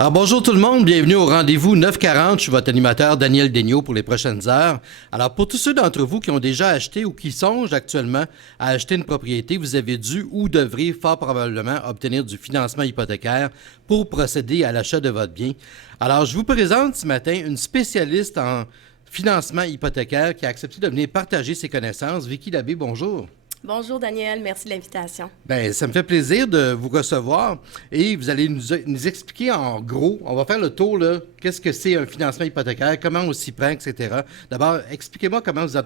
Alors bonjour tout le monde, bienvenue au rendez-vous 940. Je suis votre animateur Daniel Daigneault pour les prochaines heures. Alors pour tous ceux d'entre vous qui ont déjà acheté ou qui songent actuellement à acheter une propriété, vous avez dû ou devrez fort probablement obtenir du financement hypothécaire pour procéder à l'achat de votre bien. Alors je vous présente ce matin une spécialiste en financement hypothécaire qui a accepté de venir partager ses connaissances. Vicky Labbé, bonjour. Bonjour Daniel, merci de l'invitation. Bien, ça me fait plaisir de vous recevoir et vous allez nous expliquer en gros, on va faire le tour, là, qu'est-ce que c'est un financement hypothécaire, comment on s'y prend, etc. D'abord, expliquez-moi comment vous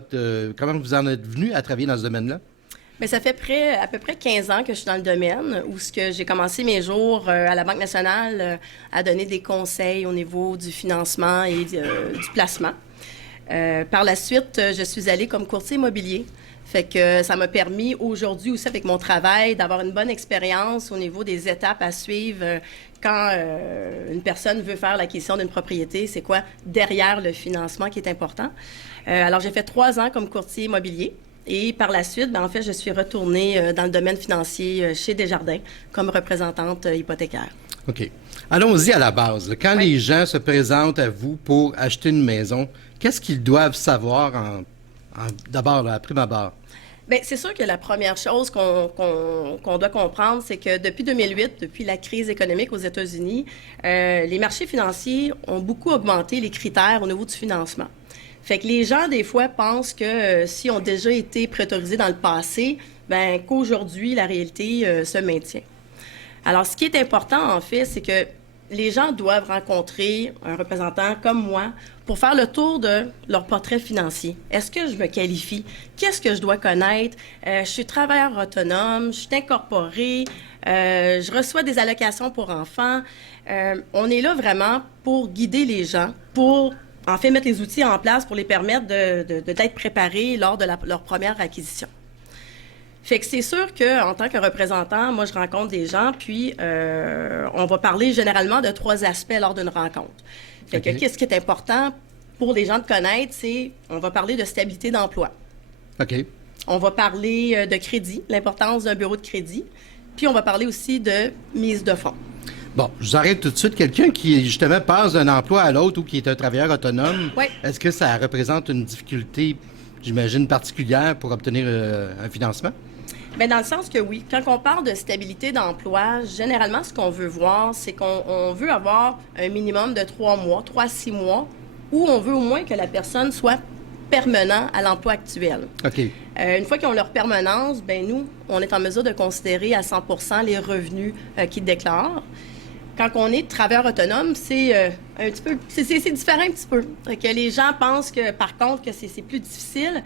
en êtes venu à travailler dans ce domaine-là. Bien, ça fait à peu près 15 ans que je suis dans le domaine, où j'ai commencé mes jours à la Banque nationale à donner des conseils au niveau du financement et du placement. Par la suite, je suis allée comme courtier immobilier. Fait que ça m'a permis aujourd'hui aussi avec mon travail d'avoir une bonne expérience au niveau des étapes à suivre quand une personne veut faire l'acquisition d'une propriété. C'est quoi derrière le financement qui est important. Alors, j'ai fait 3 ans comme courtier immobilier. Et par la suite, en fait, je suis retournée dans le domaine financier chez Desjardins comme représentante hypothécaire. OK. Allons-y à la base. Quand les gens se présentent à vous pour acheter une maison, qu'est-ce qu'ils doivent savoir d'abord, à prime abord? Bien, c'est sûr que la première chose qu'on doit comprendre, c'est que depuis 2008, depuis la crise économique aux États-Unis, les marchés financiers ont beaucoup augmenté les critères au niveau du financement. Fait que les gens, des fois, pensent que si ont déjà été préautorisés dans le passé, bien, qu'aujourd'hui, la réalité se maintient. Alors, ce qui est important, en fait, c'est que les gens doivent rencontrer un représentant comme moi pour faire le tour de leur portrait financier. Est-ce que je me qualifie? Qu'est-ce que je dois connaître? Je suis travailleur autonome, je suis incorporée, je reçois des allocations pour enfants. On est là vraiment pour guider les gens, pour en fait mettre les outils en place pour les permettre d'être préparés lors de leur première acquisition. Fait que c'est sûr qu'en tant que représentant, moi, je rencontre des gens, puis on va parler généralement de 3 aspects lors d'une rencontre. Fait que qu'est-ce qui est important pour les gens de connaître, c'est on va parler de stabilité d'emploi. OK. On va parler de crédit, l'importance d'un bureau de crédit, puis on va parler aussi de mise de fonds. Bon, je vous arrête tout de suite. Quelqu'un qui, justement, passe d'un emploi à l'autre ou qui est un travailleur autonome, est-ce que ça représente une difficulté, j'imagine, particulière pour obtenir un financement? Bien, dans le sens que oui. Quand on parle de stabilité d'emploi, généralement, ce qu'on veut voir, c'est qu'on veut avoir un minimum de 3 mois, 3 à 6 mois, où on veut au moins que la personne soit permanent à l'emploi actuel. OK. Une fois qu'ils ont leur permanence, bien nous, on est en mesure de considérer à 100% les revenus qu'ils déclarent. Quand on est travailleur autonome, c'est un petit peu, c'est différent un petit peu. Que les gens pensent que, par contre, que c'est plus difficile.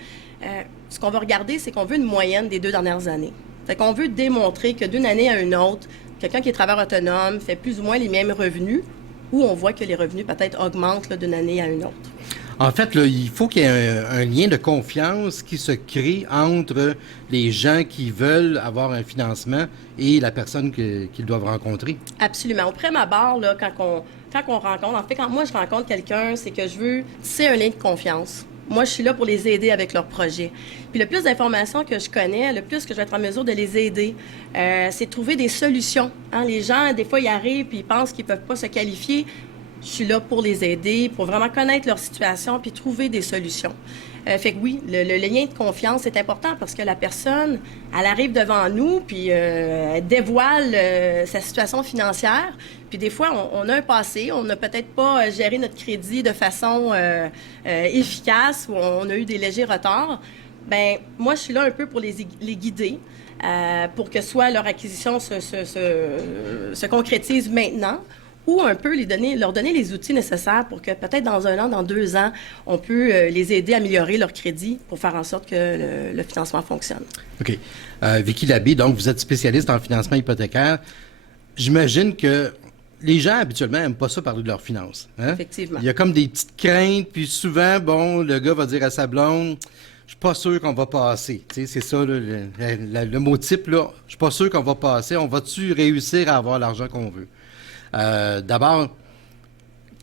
Ce qu'on va regarder, c'est qu'on veut une moyenne des 2 dernières années. Fait qu'on veut démontrer que d'une année à une autre, quelqu'un qui est travailleur autonome fait plus ou moins les mêmes revenus, ou on voit que les revenus peut-être augmentent d'une année à une autre. En fait, là, il faut qu'il y ait un lien de confiance qui se crée entre les gens qui veulent avoir un financement et la personne qu'ils doivent rencontrer. Absolument. Au prime abord, là, quand on rencontre, en fait, quand moi je rencontre quelqu'un, c'est que je veux tisser un lien de confiance. Moi, je suis là pour les aider avec leurs projets. Puis le plus d'informations que je connais, le plus que je vais être en mesure de les aider, c'est de trouver des solutions. Hein? Les gens, des fois, ils arrivent et ils pensent qu'ils ne peuvent pas se qualifier. Je suis là pour les aider, pour vraiment connaître leur situation puis trouver des solutions. Fait que oui, le lien de confiance est important parce que la personne, elle arrive devant nous puis elle dévoile sa situation financière. Puis des fois, on a un passé, on n'a peut-être pas géré notre crédit de façon efficace ou on a eu des légers retards. Bien, moi, je suis là un peu pour les guider pour que soit leur acquisition se concrétise maintenant, ou un peu leur donner les outils nécessaires pour que peut-être dans 1 an, dans 2 ans, on peut les aider à améliorer leur crédit pour faire en sorte que le financement fonctionne. OK. Vicky Labbé, donc vous êtes spécialiste en financement hypothécaire. J'imagine que les gens, habituellement, n'aiment pas ça parler de leurs finances. Hein? Effectivement. Il y a comme des petites craintes, puis souvent, bon, le gars va dire à sa blonde, je suis pas sûr qu'on va passer. Tu sais, c'est ça, là, le mot type, là. Je suis pas sûr qu'on va passer. On va-tu réussir à avoir l'argent qu'on veut? D'abord,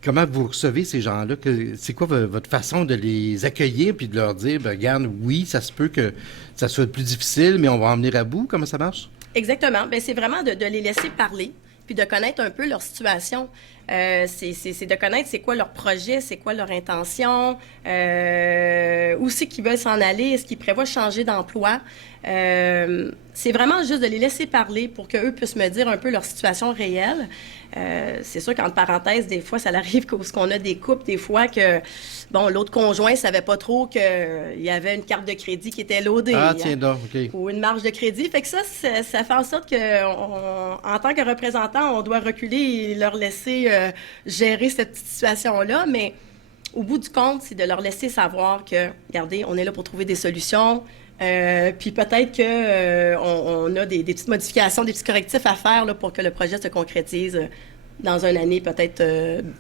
comment vous recevez ces gens-là? C'est quoi votre façon de les accueillir puis de leur dire, ben, regarde, oui, ça se peut que ça soit plus difficile, mais on va en venir à bout? Comment ça marche? Exactement. Bien, c'est vraiment de les laisser parler. puis de connaître un peu leur situation. C'est de connaître c'est quoi leur projet, c'est quoi leur intention, où c'est qu'ils veulent s'en aller, est-ce qu'ils prévoient changer d'emploi. C'est vraiment juste de les laisser parler pour qu'eux puissent me dire un peu leur situation réelle. C'est sûr qu'entre parenthèses, des fois, ça arrive qu'on a des couples, des fois, que bon, l'autre conjoint savait pas trop qu'il y avait une carte de crédit qui était loadée. Ah, tiens donc, OK. Ou une marge de crédit. Fait que ça fait en sorte en tant que représentant, on doit reculer et leur laisser gérer cette petite situation-là. Mais au bout du compte, c'est de leur laisser savoir que, regardez, on est là pour trouver des solutions. Puis peut-être qu'on a des petites modifications, des petits correctifs à faire là, pour que le projet se concrétise dans une année, peut-être,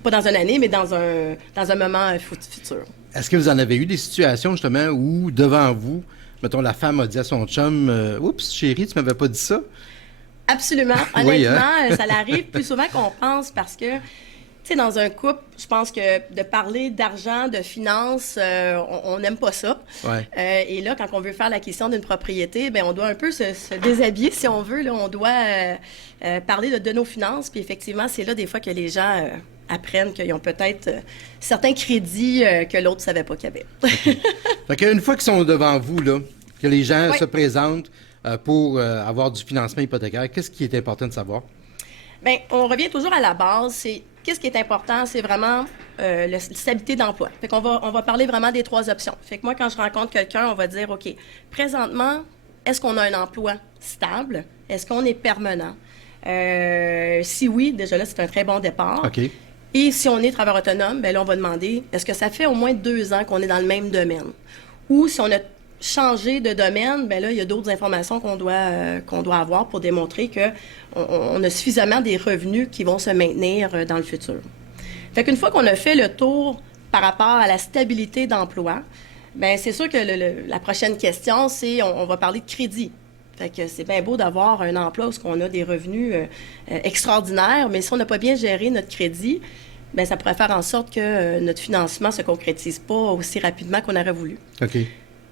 pas dans une année, mais dans un moment futur. Est-ce que vous en avez eu des situations, justement, où, devant vous, mettons, la femme a dit à son chum « Oups, chérie, tu m'avais pas dit ça? » Absolument. Honnêtement, ça l'arrive plus souvent qu'on pense parce que, tu sais, dans un couple, je pense que de parler d'argent, de finances, on n'aime pas ça. Ouais. Et là, quand on veut faire l'acquisition d'une propriété, bien, on doit un peu se déshabiller, si on veut. Là, on doit parler de nos finances. Puis effectivement, c'est là, des fois, que les gens apprennent qu'ils ont peut-être certains crédits que l'autre ne savait pas qu'il y avait. Okay. Fait qu'une fois qu'ils sont devant vous, là, que les gens se présentent pour avoir du financement hypothécaire, qu'est-ce qui est important de savoir? Bien, on revient toujours à la base. Qu'est-ce qui est important? C'est vraiment la stabilité d'emploi. Fait qu'on va parler vraiment des 3 options. Fait que moi, quand je rencontre quelqu'un, on va dire, OK, présentement, est-ce qu'on a un emploi stable? Est-ce qu'on est permanent? Si oui, déjà là, c'est un très bon départ. OK. Et si on est travailleur autonome, bien là, on va demander, est-ce que ça fait au moins 2 ans qu'on est dans le même domaine? Ou si on a changé de domaine, bien là, il y a d'autres informations qu'on doit avoir pour démontrer qu'on a suffisamment des revenus qui vont se maintenir dans le futur. Fait qu'une fois qu'on a fait le tour par rapport à la stabilité d'emploi, bien, c'est sûr que la prochaine question, c'est on va parler de crédit. Fait que c'est bien beau d'avoir un emploi où on a des revenus extraordinaires, mais si on n'a pas bien géré notre crédit, bien, ça pourrait faire en sorte que notre financement ne se concrétise pas aussi rapidement qu'on aurait voulu. OK.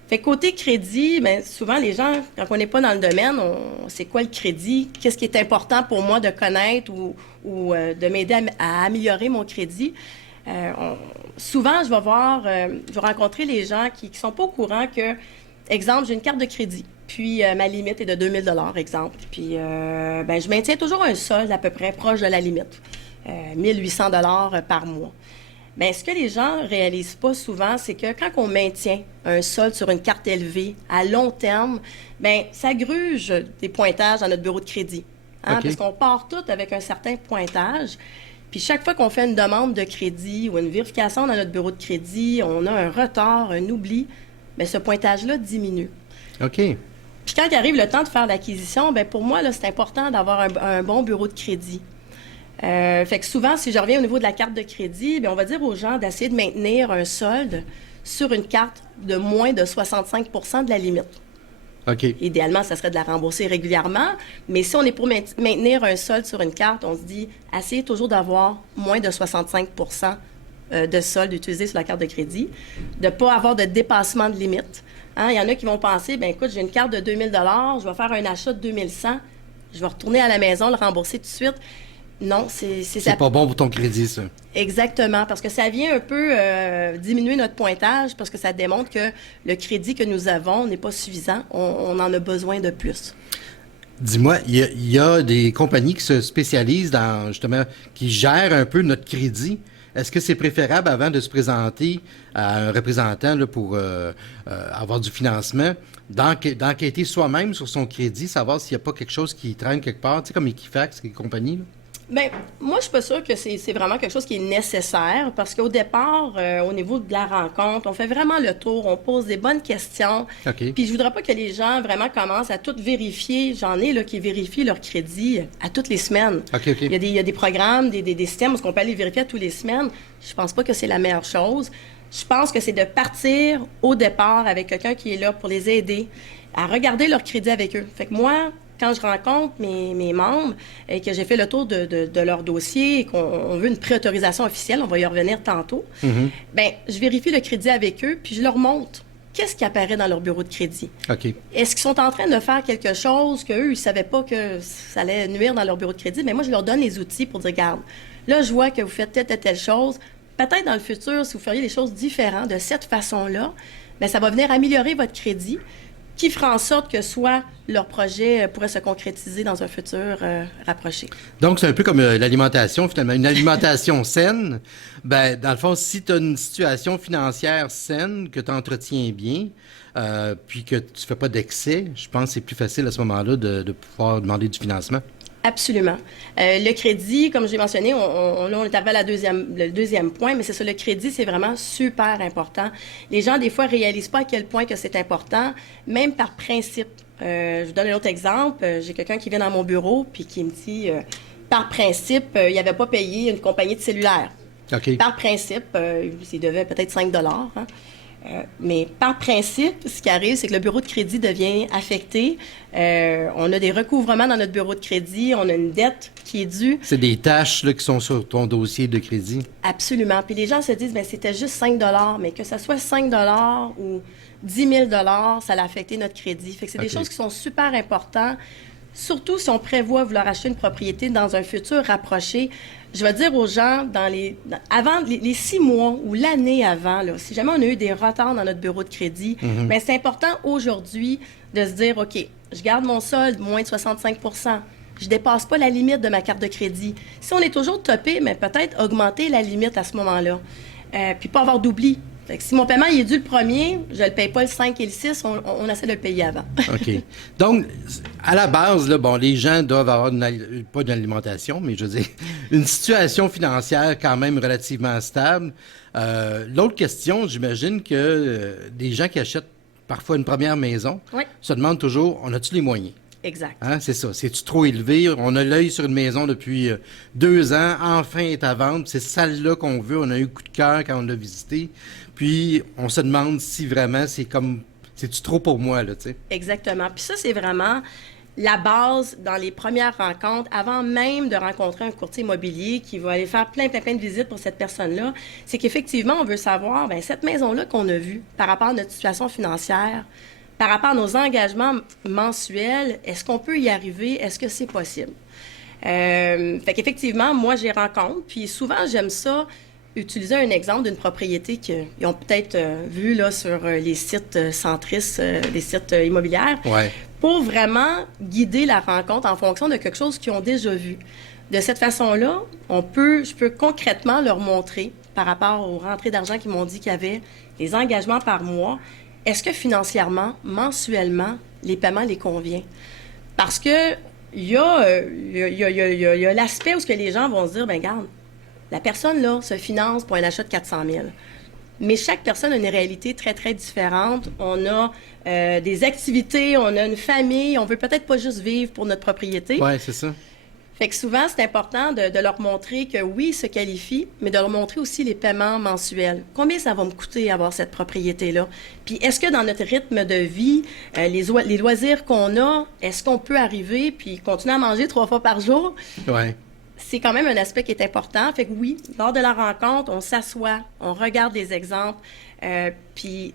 Fait que côté crédit, bien, souvent, les gens, quand on n'est pas dans le domaine, c'est quoi le crédit? Qu'est-ce qui est important pour moi de connaître ou de m'aider à améliorer mon crédit? Souvent, je vais rencontrer les gens qui ne sont pas au courant que, exemple, j'ai une carte de crédit, puis ma limite est de 2000 $, exemple. Puis, ben, je maintiens toujours un solde à peu près proche de la limite, 1800 $ par mois. Bien, ce que les gens ne réalisent pas souvent, c'est que quand on maintient un solde sur une carte élevée à long terme, bien, ça gruge des pointages dans notre bureau de crédit. Hein? Okay. Parce qu'on part tout avec un certain pointage. Puis chaque fois qu'on fait une demande de crédit ou une vérification dans notre bureau de crédit, on a un retard, un oubli, bien, ce pointage-là diminue. OK. Puis quand il arrive le temps de faire l'acquisition, bien, pour moi, là, c'est important d'avoir un bon bureau de crédit. Fait que souvent, si je reviens au niveau de la carte de crédit, bien, on va dire aux gens d'essayer de maintenir un solde sur une carte de moins de 65 % de la limite. OK. Idéalement, ça serait de la rembourser régulièrement, mais si on est pour maintenir un solde sur une carte, on se dit, essayez toujours d'avoir moins de 65 % de solde utilisé sur la carte de crédit, de ne pas avoir de dépassement de limite. Hein? Il y en a qui vont penser, bien écoute, j'ai une carte de 2000 $, je vais faire un achat de 2100, je vais retourner à la maison, le rembourser tout de suite. Non, c'est pas bon pour ton crédit, ça. Exactement, parce que ça vient un peu diminuer notre pointage, parce que ça démontre que le crédit que nous avons n'est pas suffisant. On en a besoin de plus. Dis-moi, il y a des compagnies qui se spécialisent dans, justement, qui gèrent un peu notre crédit. Est-ce que c'est préférable, avant de se présenter à un représentant là, pour avoir du financement, d'enquêter soi-même sur son crédit, savoir s'il n'y a pas quelque chose qui traîne quelque part, tu sais, comme Equifax, les compagnies, là? Bien, moi, je suis pas sûre que c'est vraiment quelque chose qui est nécessaire parce qu'au départ, au niveau de la rencontre, on fait vraiment le tour, on pose des bonnes questions. OK. Puis je voudrais pas que les gens vraiment commencent à tout vérifier. J'en ai là qui vérifient leur crédit à toutes les semaines. OK, OK. Il y a des programmes, des systèmes où on peut aller vérifier à toutes les semaines. Je pense pas que c'est la meilleure chose. Je pense que c'est de partir au départ avec quelqu'un qui est là pour les aider à regarder leur crédit avec eux. Fait que moi, quand je rencontre mes membres et que j'ai fait le tour de leur dossier et qu'on veut une préautorisation officielle, on va y revenir tantôt, bien, je vérifie le crédit avec eux, puis je leur montre qu'est-ce qui apparaît dans leur bureau de crédit? OK. Est-ce qu'ils sont en train de faire quelque chose qu'eux, ils ne savaient pas que ça allait nuire dans leur bureau de crédit? Mais moi, je leur donne les outils pour dire, regarde, là, je vois que vous faites telle chose. Peut-être dans le futur, si vous feriez des choses différentes de cette façon-là, bien, ça va venir améliorer votre crédit, qui fera en sorte que soit leur projet pourrait se concrétiser dans un futur rapproché. Donc, c'est un peu comme l'alimentation, finalement. Une alimentation saine, ben, dans le fond, si tu as une situation financière saine, que tu entretiens bien, puis que tu ne fais pas d'excès, je pense que c'est plus facile à ce moment-là de pouvoir demander du financement. Absolument. Le crédit, comme j'ai mentionné, on est arrivé à le deuxième point, mais c'est ça, le crédit, c'est vraiment super important. Les gens, des fois, réalisent pas à quel point que c'est important, même par principe. Je vous donne un autre exemple. J'ai quelqu'un qui vient dans mon bureau puis qui me dit, par principe, il n'avait pas payé une compagnie de cellulaire. OK. Par principe, il devait peut-être 5 $. Hein. Mais par principe, ce qui arrive, c'est que le bureau de crédit devient affecté. On a des recouvrements dans notre bureau de crédit. On a une dette qui est due. C'est des tâches là, qui sont sur ton dossier de crédit. Absolument. Puis les gens se disent, bien, c'était juste 5 $, mais que ça soit 5 $ ou 10 000 $, ça a affecté notre crédit. Fait que c'est des choses qui sont super importantes. Surtout si on prévoit vouloir acheter une propriété dans un futur rapproché. Je vais dire aux gens, avant les 6 mois ou l'année avant, là, si jamais on a eu des retards dans notre bureau de crédit, bien, c'est important aujourd'hui de se dire, OK, je garde mon solde moins de 65 %. Je ne dépasse pas la limite de ma carte de crédit. Si on est toujours topé, mais peut-être augmenter la limite à ce moment-là. Puis pas avoir d'oubli. Fait que si mon paiement il est dû le 1er, je ne le paye pas le 5 et le 6, on essaie de le payer avant. OK. Donc, à la base, là, bon, les gens doivent avoir pas d'alimentation, mais je veux dire, une situation financière quand même relativement stable. L'autre question, j'imagine que des gens qui achètent parfois une première maison se demandent toujours, on a-tu les moyens? Exact. Hein, c'est ça. C'est-tu trop élevé? On a l'œil sur une maison depuis 2 ans, enfin elle est à vendre. C'est celle-là qu'on veut. On a eu coup de cœur quand on l'a visité. Puis, on se demande si vraiment c'est-tu trop pour moi, là, tu sais? Exactement. Puis ça, c'est vraiment la base dans les premières rencontres, avant même de rencontrer un courtier immobilier qui va aller faire plein de visites pour cette personne-là. C'est qu'effectivement, on veut savoir, bien, cette maison-là qu'on a vue, par rapport à notre situation financière, par rapport à nos engagements mensuels, est-ce qu'on peut y arriver? Est-ce que c'est possible? Fait qu'effectivement, moi, j'y rencontre. Puis souvent, j'aime ça, utiliser un exemple d'une propriété qu'ils ont peut-être vu là, sur les sites centristes, les sites immobilières, pour vraiment guider la rencontre en fonction de quelque chose qu'ils ont déjà vu. De cette façon-là, je peux concrètement leur montrer, par rapport aux rentrées d'argent qu'ils m'ont dit qu'il y avait, les engagements par mois, est-ce que financièrement, mensuellement, les paiements les convient? Parce que il y a l'aspect où ce que les gens vont se dire, bien, regarde, la personne, là, se finance pour un achat de 400 000. Mais chaque personne a une réalité très, très différente. On a des activités, on a une famille, on veut peut-être pas juste vivre pour notre propriété. Oui, c'est ça. Fait que souvent, c'est important de leur montrer que oui, ils se qualifient, mais de leur montrer aussi les paiements mensuels. Combien ça va me coûter avoir cette propriété-là? Puis est-ce que dans notre rythme de vie, les loisirs qu'on a, est-ce qu'on peut arriver puis continuer à manger 3 fois par jour? Oui. C'est quand même un aspect qui est important. Fait que oui, lors de la rencontre, on s'assoit, on regarde des exemples, puis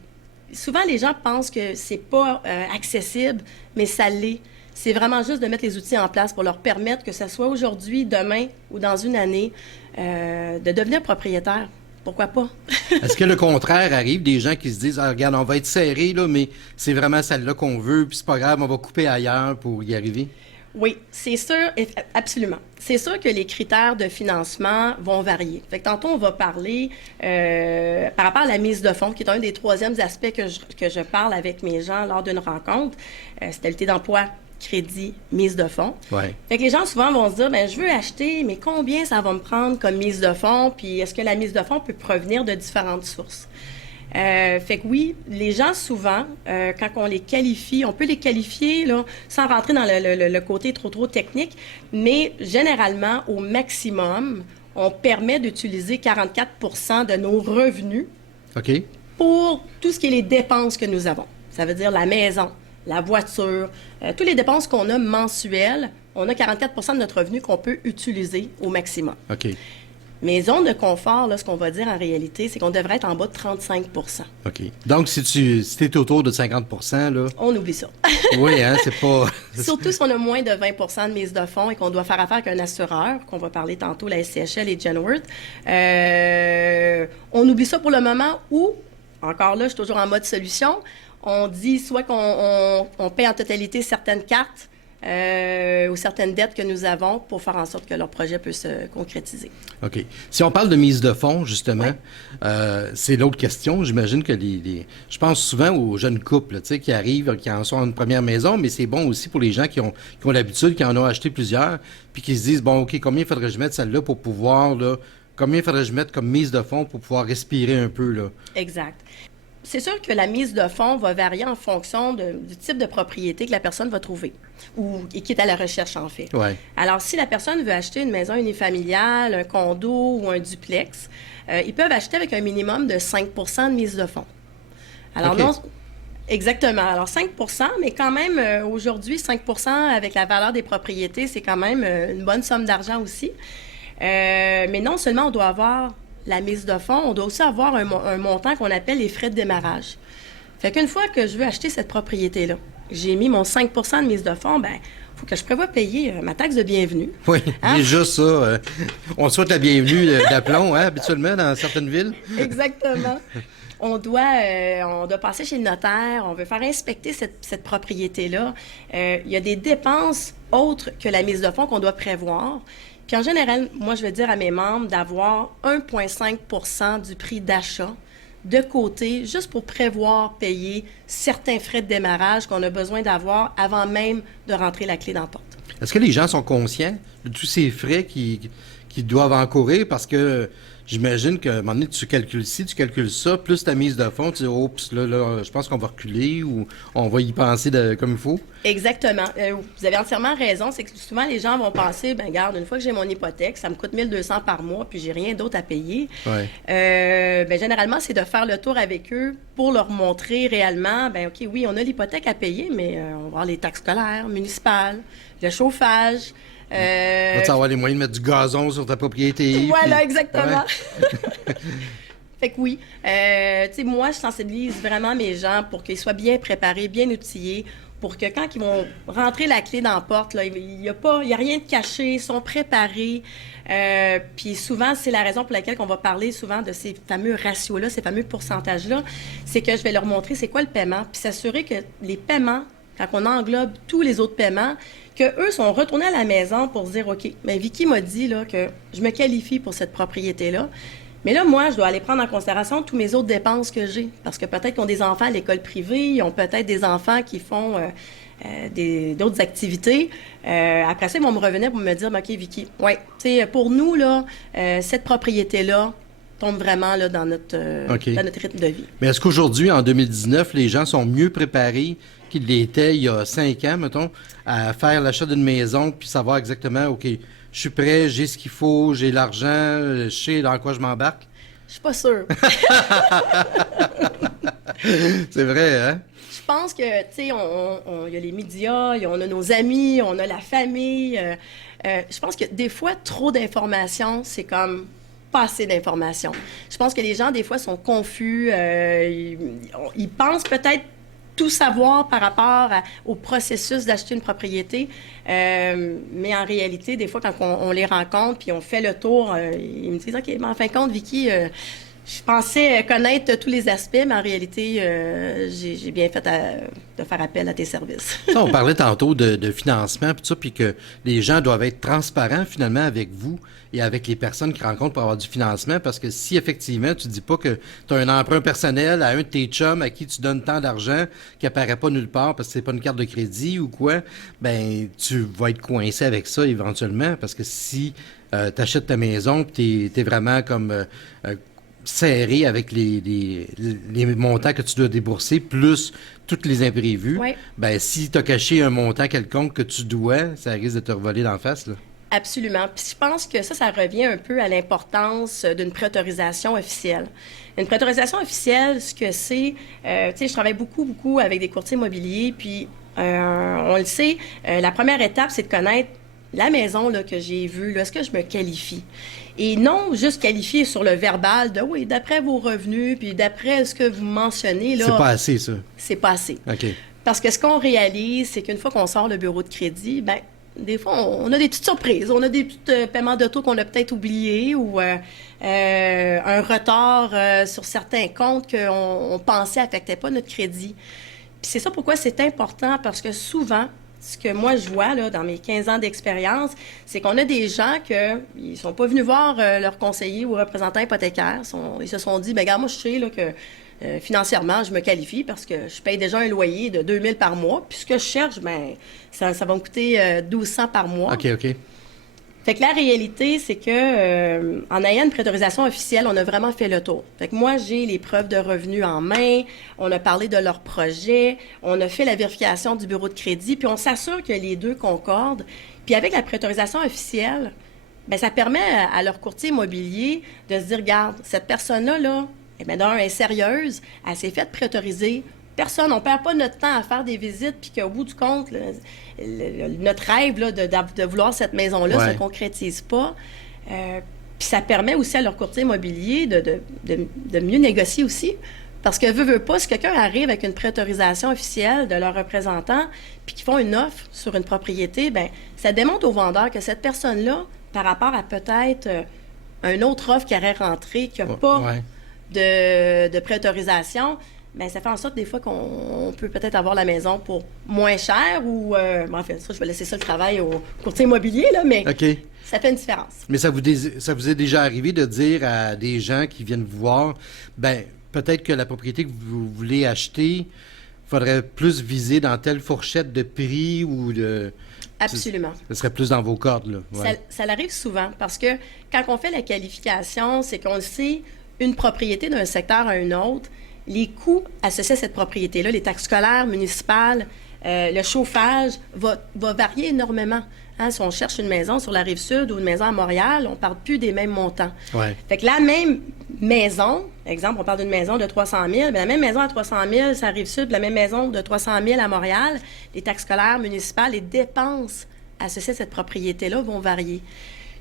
souvent les gens pensent que c'est pas accessible, mais ça l'est. C'est vraiment juste de mettre les outils en place pour leur permettre, que ce soit aujourd'hui, demain ou dans une année, de devenir propriétaire. Pourquoi pas? Est-ce que le contraire arrive, des gens qui se disent, ah, regarde, on va être serré, là, mais c'est vraiment celle-là qu'on veut, puis c'est pas grave, on va couper ailleurs pour y arriver? Oui, c'est sûr, absolument. C'est sûr que les critères de financement vont varier. Fait que tantôt, on va parler par rapport à la mise de fonds, qui est un des troisièmes aspects que je parle avec mes gens lors d'une rencontre. Stabilité d'emploi, crédit, mise de fonds. Ouais. Fait que les gens souvent vont se dire, bien, je veux acheter, mais combien ça va me prendre comme mise de fonds? Puis est-ce que la mise de fonds peut provenir de différentes sources? Fait que oui, les gens souvent, quand on les qualifie, on peut les qualifier là, sans rentrer dans le côté trop technique, mais généralement, au maximum, on permet d'utiliser 44 % de nos revenus pour tout ce qui est les dépenses que nous avons. Ça veut dire la maison, la voiture, toutes les dépenses qu'on a mensuelles, on a 44 % de notre revenu qu'on peut utiliser au maximum. OK. Mais zone de confort, là, ce qu'on va dire en réalité, c'est qu'on devrait être en bas de 35 %. OK. Donc, si tu es autour de 50 là... On oublie ça. Oui, hein, c'est pas... Surtout si on a moins de 20 % de mise de fonds et qu'on doit faire affaire avec un assureur, qu'on va parler tantôt, la SCHL et Genworth. On oublie ça pour le moment ou, encore là, je suis toujours en mode solution, on dit soit qu'on paie en totalité certaines cartes, ou certaines dettes que nous avons pour faire en sorte que leur projet peut se concrétiser. OK. Si on parle de mise de fonds, justement, c'est l'autre question. J'imagine que je pense souvent aux jeunes couples, tu sais, qui arrivent, qui en sont une première maison, mais c'est bon aussi pour les gens qui ont l'habitude, qui en ont acheté plusieurs, puis qui se disent, bon, OK, combien faudrait-je mettre celle-là pour pouvoir, là, combien faudrait-je mettre comme mise de fonds pour pouvoir respirer un peu, là? Exact. C'est sûr que la mise de fonds va varier en fonction du type de propriété que la personne va trouver et qui est à la recherche, en fait. Ouais. Alors, si la personne veut acheter une maison unifamiliale, un condo ou un duplex, ils peuvent acheter avec un minimum de 5 % de mise de fonds. Alors, OK. non, exactement. Alors, 5 % mais quand même, aujourd'hui, 5 % avec la valeur des propriétés, c'est quand même une bonne somme d'argent aussi. Mais non seulement on doit avoir la mise de fonds, on doit aussi avoir un montant qu'on appelle les frais de démarrage. Fait qu'une fois que je veux acheter cette propriété-là, j'ai mis mon 5 % de mise de fonds, bien, il faut que je prévoie payer ma taxe de bienvenue. Oui, Hein? déjà ça. On souhaite la bienvenue d'aplomb, hein, habituellement, dans certaines villes. Exactement. On doit passer chez le notaire, on veut faire inspecter cette propriété-là. Il y a des dépenses autres que la mise de fonds qu'on doit prévoir. Puis en général, moi, je vais dire à mes membres d'avoir 1,5 % du prix d'achat de côté, juste pour prévoir payer certains frais de démarrage qu'on a besoin d'avoir avant même de rentrer la clé dans la porte. Est-ce que les gens sont conscients de tous ces frais qui doivent encourir? Parce que j'imagine qu'à un moment donné, tu calcules ci, tu calcules ça, plus ta mise de fonds, tu dis, oups, là, je pense qu'on va reculer ou on va y penser comme il faut. Exactement. Vous avez entièrement raison. C'est que souvent, les gens vont penser, ben regarde, une fois que j'ai mon hypothèque, ça me coûte 1 200 par mois, puis j'ai rien d'autre à payer. Ouais. Ben, généralement, c'est de faire le tour avec eux pour leur montrer réellement, ben OK, oui, on a l'hypothèque à payer, mais on va avoir les taxes scolaires, municipales, le chauffage. Vas-tu avoir les moyens de mettre du gazon sur ta propriété? Voilà, puis... exactement. Ouais. Fait que oui, tu sais, moi, je sensibilise vraiment mes gens pour qu'ils soient bien préparés, bien outillés, pour que quand ils vont rentrer la clé dans la porte, là, il y a rien de caché, ils sont préparés. Puis souvent, c'est la raison pour laquelle on va parler souvent de ces fameux ratios-là, ces fameux pourcentages-là, c'est que je vais leur montrer c'est quoi le paiement, puis s'assurer que les paiements, quand on englobe tous les autres paiements, qu'eux sont retournés à la maison pour se dire, OK, bien, Vicky m'a dit là, que je me qualifie pour cette propriété-là. Mais là, moi, je dois aller prendre en considération tous mes autres dépenses que j'ai. Parce que peut-être qu'ils ont des enfants à l'école privée, ils ont peut-être des enfants qui font d'autres activités. Après ça, ils vont me revenir pour me dire, OK, Vicky, oui, tu sais, pour nous, là, cette propriété-là tombe vraiment là, dans notre rythme de vie. Mais est-ce qu'aujourd'hui, en 2019, les gens sont mieux préparés qu'ils l'étaient il y a 5 ans, mettons, à faire l'achat d'une maison puis savoir exactement, OK, je suis prêt, j'ai ce qu'il faut, j'ai l'argent, je sais dans quoi je m'embarque? Je suis pas sûre. C'est vrai, hein? Je pense que, tu sais, il y a les médias, on a nos amis, on a la famille. Je pense que des fois, trop d'informations, c'est comme pas assez d'informations. Je pense que les gens, des fois, sont confus. Ils pensent peut-être tout savoir par rapport au processus d'acheter une propriété. Mais en réalité, des fois, quand on les rencontre puis on fait le tour, ils me disent, OK, mais en fin de compte, Vicky, je pensais connaître tous les aspects, mais en réalité, j'ai bien fait de faire appel à tes services. Ça, on parlait tantôt de financement, puis tout ça, puis que les gens doivent être transparents finalement avec vous et avec les personnes qui rencontrent pour avoir du financement, parce que si effectivement tu dis pas que tu as un emprunt personnel à un de tes chums à qui tu donnes tant d'argent qui apparaît pas nulle part parce que c'est pas une carte de crédit ou quoi, ben tu vas être coincé avec ça éventuellement, parce que si tu achètes ta maison puis t'es vraiment comme serré avec les montants que tu dois débourser, plus tous les imprévus, Oui. ben si tu as caché un montant quelconque que tu dois, ça risque de te revoler d'en face, là. Absolument. Puis je pense que ça revient un peu à l'importance d'une préautorisation officielle. Une préautorisation officielle, ce que c'est, tu sais, je travaille beaucoup avec des courtiers immobiliers, puis on le sait, la première étape, c'est de connaître la maison là, que j'ai vue, là, est-ce que je me qualifie? Et non juste qualifier sur le verbal de oui, d'après vos revenus, puis d'après ce que vous mentionnez, là. C'est pas assez, ça. C'est pas assez. OK. Parce que ce qu'on réalise, c'est qu'une fois qu'on sort le bureau de crédit, ben des fois, on a des petites surprises. On a des petits paiements d'auto qu'on a peut-être oubliés ou un retard sur certains comptes qu'on pensait affectait pas notre crédit. Puis c'est ça pourquoi c'est important, parce que souvent, ce que moi je vois là, dans mes 15 ans d'expérience, c'est qu'on a des gens qui sont pas venus voir leur conseiller ou représentant hypothécaire. Ils se sont dit, bien, regarde, moi je sais là, que financièrement, je me qualifie parce que je paye déjà un loyer de 2 000 par mois. Puis ce que je cherche, bien, ça va me coûter 1 200 par mois. OK. Fait que la réalité, c'est que en ayant une préautorisation officielle, on a vraiment fait le tour. Fait que moi, j'ai les preuves de revenus en main, on a parlé de leur projet, on a fait la vérification du bureau de crédit, puis on s'assure que les deux concordent. Puis avec la préautorisation officielle, bien, ça permet à leur courtier immobilier de se dire, regarde, cette personne-là, là, eh bien, d'un, elle est sérieuse, elle s'est faite préautoriser. Personne, on ne perd pas notre temps à faire des visites, puis qu'au bout du compte, notre rêve là, de vouloir cette maison-là ne se concrétise pas. Puis ça permet aussi à leur courtier immobilier de mieux négocier aussi. Parce que veut pas, si quelqu'un arrive avec une préautorisation officielle de leur représentant, puis qu'ils font une offre sur une propriété, bien, ça démontre au vendeur que cette personne-là, par rapport à peut-être une autre offre qui aurait rentré, qui n'a pas de préautorisation, bien, ça fait en sorte des fois qu'on peut peut-être avoir la maison pour moins cher ou... en fait, ça, je vais laisser ça le travail au courtier immobilier, là, mais ça fait une différence. Mais ça vous est déjà arrivé de dire à des gens qui viennent vous voir, bien, peut-être que la propriété que vous voulez acheter, il faudrait plus viser dans telle fourchette de prix ou de... Absolument. Ce serait plus dans vos cordes, là. Ouais. Ça arrive souvent parce que quand on fait la qualification, c'est qu'on sait une propriété d'un secteur à un autre, les coûts associés à cette propriété-là, les taxes scolaires, municipales, le chauffage, va varier énormément. Hein, si on cherche une maison sur la Rive-Sud ou une maison à Montréal, on ne parle plus des mêmes montants. Ouais. Fait que la même maison, exemple, on parle d'une maison de 300 000, bien, la même maison à 300 000, ça Rive-Sud, la même maison de 300 000 à Montréal, les taxes scolaires, municipales, les dépenses associées à cette propriété-là vont varier.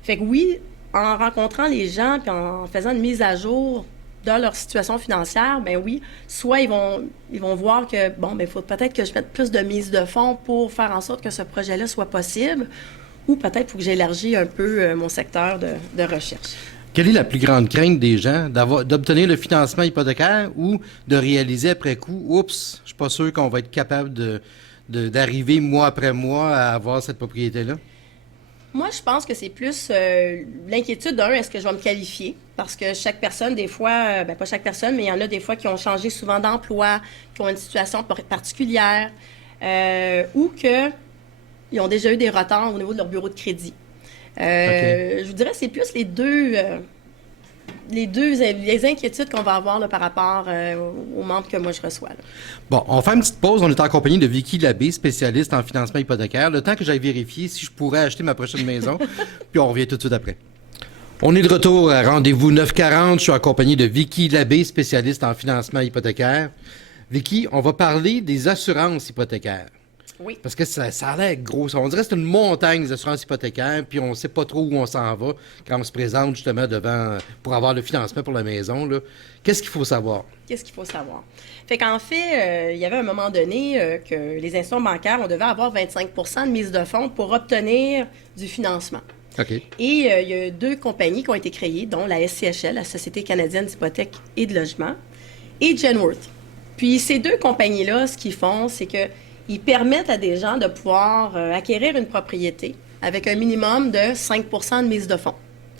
Fait que oui, en rencontrant les gens puis en faisant une mise à jour dans leur situation financière, ben oui, soit ils vont voir que, bon, ben il faut peut-être que je mette plus de mise de fonds pour faire en sorte que ce projet-là soit possible, ou peut-être il faut que j'élargisse un peu mon secteur de recherche. Quelle est la plus grande crainte des gens? D'obtenir le financement hypothécaire ou de réaliser après coup, oups, je suis pas sûr qu'on va être capable d'arriver mois après mois à avoir cette propriété-là? Moi, je pense que c'est plus l'inquiétude d'un, est-ce que je vais me qualifier? Parce que chaque personne, des fois, pas chaque personne, mais il y en a des fois qui ont changé souvent d'emploi, qui ont une situation particulière, ou qu'ils ont déjà eu des retards au niveau de leur bureau de crédit. Je vous dirais que c'est plus les inquiétudes qu'on va avoir là, par rapport aux membres que moi je reçois. Là. Bon, on va faire une petite pause. On est en compagnie de Vicky Labbé, spécialiste en financement hypothécaire. Le temps que j'aille vérifier si je pourrais acheter ma prochaine maison, puis on revient tout de suite après. On est de retour à Rendez-vous 940. Je suis en compagnie de Vicky Labbé, spécialiste en financement hypothécaire. Vicky, on va parler des assurances hypothécaires. Oui. Parce que ça a l'air gros. On dirait que c'est une montagne des assurances hypothécaires, puis on ne sait pas trop où on s'en va quand on se présente justement pour avoir le financement pour la maison. Là. Qu'est-ce qu'il faut savoir? Qu'est-ce qu'il faut savoir? Fait qu'en fait, il y avait un moment donné que les institutions bancaires, on devait avoir 25 de mise de fonds pour obtenir du financement. OK. Et il y a 2 compagnies qui ont été créées, dont la SCHL, la Société canadienne d'hypothèque et de logement, et Genworth. Puis ces 2 compagnies-là, ce qu'ils font, c'est qu'ils permettent à des gens de pouvoir acquérir une propriété avec un minimum de 5 de mise de fonds.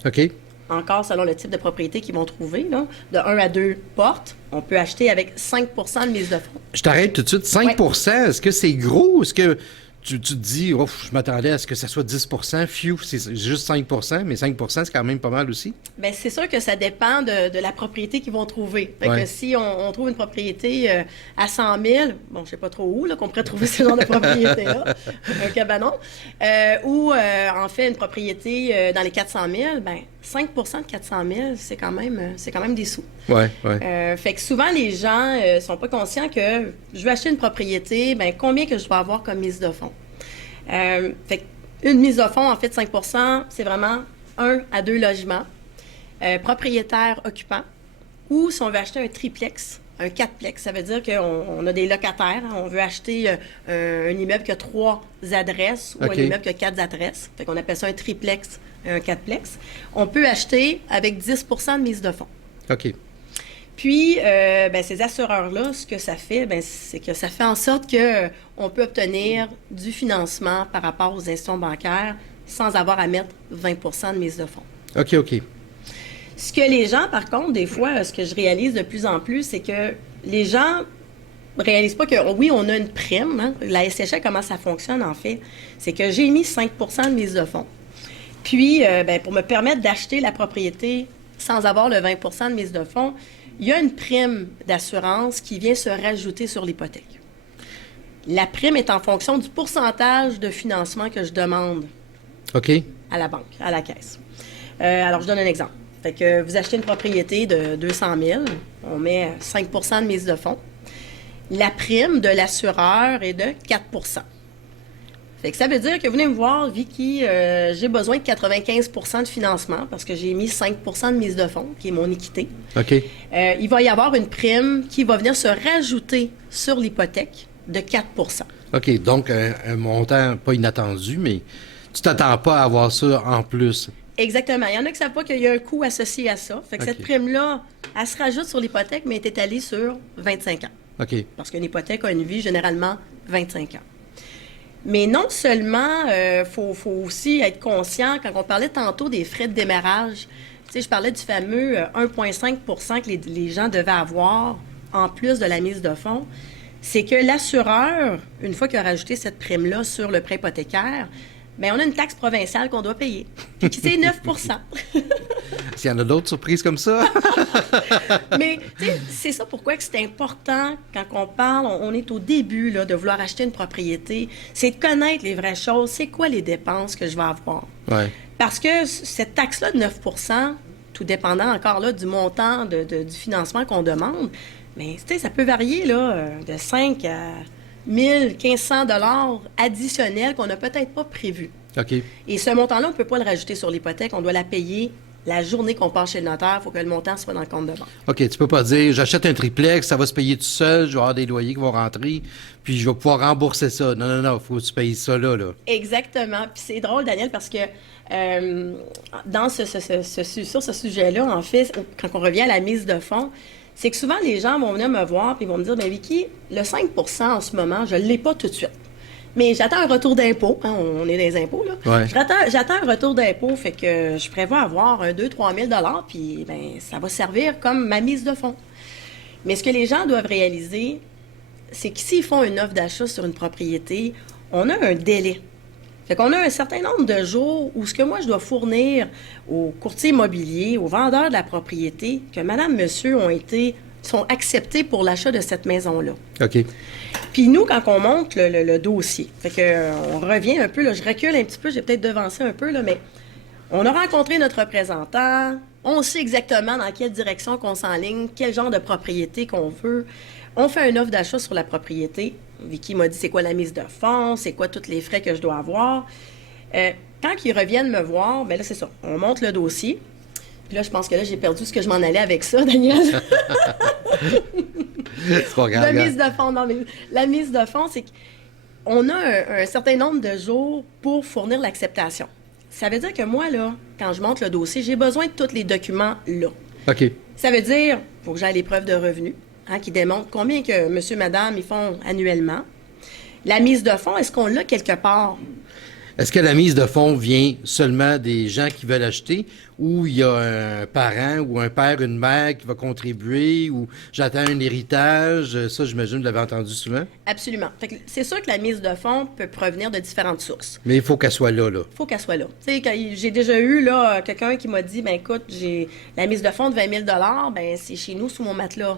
OK. Encore selon le type de propriété qu'ils vont trouver, là, de 1 à 2 portes, on peut acheter avec 5 de mise de fonds. Je t'arrête tout de suite. 5 est-ce que c'est gros? Est-ce que tu te dis, oh, je m'attendais à ce que ça soit 10 phew, c'est juste 5 mais 5 c'est quand même pas mal aussi? Bien, c'est sûr que ça dépend de la propriété qu'ils vont trouver. Fait que si on trouve une propriété à 100 000, bon, je sais pas trop où là, qu'on pourrait trouver ce genre de propriété-là, un cabanon, ou en fait une propriété dans les 400 000, bien, 5 de 400 000, c'est quand même des sous. Ouais. Fait que souvent, les gens sont pas conscients que je veux acheter une propriété, bien, combien que je vais avoir comme mise de fonds? Fait que Une mise de fonds, en fait, 5 c'est vraiment 1 à 2 logements, propriétaires occupants, ou si on veut acheter un triplex, un quatreplex, ça veut dire qu'on a des locataires, hein, on veut acheter un immeuble qui a 3 adresses ou un immeuble qui a 4 adresses. Fait qu'on appelle ça un triplex, un quatreplex. On peut acheter avec 10 de mise de fonds. OK. Puis, ces assureurs-là, ce que ça fait, c'est que ça fait en sorte qu'on peut obtenir du financement par rapport aux institutions bancaires sans avoir à mettre 20 de mise de fonds. OK, OK. Ce que les gens, par contre, des fois, ce que je réalise de plus en plus, c'est que les gens réalisent pas que, oui, on a une prime. Hein? La SCHL, comment ça fonctionne, en fait? C'est que j'ai mis 5 de mise de fonds. Puis, pour me permettre d'acheter la propriété sans avoir le 20 de mise de fonds, il y a une prime d'assurance qui vient se rajouter sur l'hypothèque. La prime est en fonction du pourcentage de financement que je demande à la banque, à la caisse. Alors, je donne un exemple. Fait que vous achetez une propriété de 200 000, on met 5 de mise de fonds. La prime de l'assureur est de 4 Fait que ça veut dire que vous venez me voir, Vicky, j'ai besoin de 95 de financement parce que j'ai mis 5 de mise de fonds, qui est mon équité. OK. Il va y avoir une prime qui va venir se rajouter sur l'hypothèque de 4 OK, donc un montant pas inattendu, mais tu t'attends pas à avoir ça en plus. Exactement. Il y en a qui ne savent pas qu'il y a un coût associé à ça. Fait que cette prime-là, elle se rajoute sur l'hypothèque, mais est étalée sur 25 ans. OK. Parce qu'une hypothèque a une vie généralement 25 ans. Mais non seulement, faut aussi être conscient, quand on parlait tantôt des frais de démarrage, tu sais, je parlais du fameux 1,5 que les gens devaient avoir en plus de la mise de fonds, c'est que l'assureur, une fois qu'il a rajouté cette prime-là sur le prêt hypothécaire, bien, on a une taxe provinciale qu'on doit payer, puis qui c'est 9 S'il y en a d'autres surprises comme ça. Mais, tu sais, c'est ça pourquoi que c'est important, quand on parle, on est au début là, de vouloir acheter une propriété, c'est de connaître les vraies choses, c'est quoi les dépenses que je vais avoir. Ouais. Parce que cette taxe-là de 9 tout dépendant encore là du montant du financement qu'on demande, mais, tu sais, ça peut varier là, de 5 à 1 500 $ additionnels qu'on n'a peut-être pas prévus. OK. Et ce montant-là, on ne peut pas le rajouter sur l'hypothèque. On doit la payer la journée qu'on part chez le notaire. Il faut que le montant soit dans le compte de banque. OK, tu peux pas dire, j'achète un triplex, ça va se payer tout seul, je vais avoir des loyers qui vont rentrer, puis je vais pouvoir rembourser ça. Non, il faut que tu payes ça là. Exactement. Puis c'est drôle, Daniel, parce que dans sur ce sujet-là, en fait, quand on revient à la mise de fonds, c'est que souvent, les gens vont venir me voir et vont me dire, bien, Vicky, le 5 en ce moment, je ne l'ai pas tout de suite. Mais j'attends un retour d'impôt. Hein, on est dans les impôts, là. Ouais. J'attends un retour d'impôt, fait que je prévois avoir 2-3 000 $, puis ben, ça va servir comme ma mise de fonds. Mais ce que les gens doivent réaliser, c'est que s'ils font une offre d'achat sur une propriété, on a un délai. Fait qu'on a un certain nombre de jours où ce que moi je dois fournir aux courtiers immobiliers, aux vendeurs de la propriété, que madame, monsieur sont acceptés pour l'achat de cette maison-là. OK. Puis nous, quand on monte le dossier, fait que on revient un peu, là, je recule un petit peu, j'ai peut-être devancé un peu, là, mais on a rencontré notre représentant, on sait exactement dans quelle direction qu'on s'enligne, quel genre de propriété qu'on veut. On fait une offre d'achat sur la propriété. Vicky m'a dit c'est quoi la mise de fonds, c'est quoi tous les frais que je dois avoir. Quand ils reviennent me voir, bien là, c'est ça. On monte le dossier. Puis là, je pense que là, j'ai perdu ce que je m'en allais avec ça, Daniel. C'est pas grave. La mise de fonds, non, mais la mise de fonds, c'est qu'on a un certain nombre de jours pour fournir l'acceptation. Ça veut dire que moi, là, quand je monte le dossier, j'ai besoin de tous les documents là. OK. Ça veut dire, il faut que j'aie les preuves de revenus, hein, qui démontrent combien que monsieur, madame, ils font annuellement. La mise de fonds, est-ce qu'on l'a quelque part? Est-ce que la mise de fonds vient seulement des gens qui veulent acheter ou il y a un parent ou un père, une mère qui va contribuer ou j'attends un héritage? Ça, j'imagine que vous l'avez entendu souvent. Absolument. Fait que c'est sûr que la mise de fonds peut provenir de différentes sources. Mais il faut qu'elle soit là. Il faut qu'elle soit là. Tu sais, j'ai déjà eu là quelqu'un qui m'a dit, ben écoute, j'ai la mise de fonds de 20 000 $, ben c'est chez nous sous mon matelas.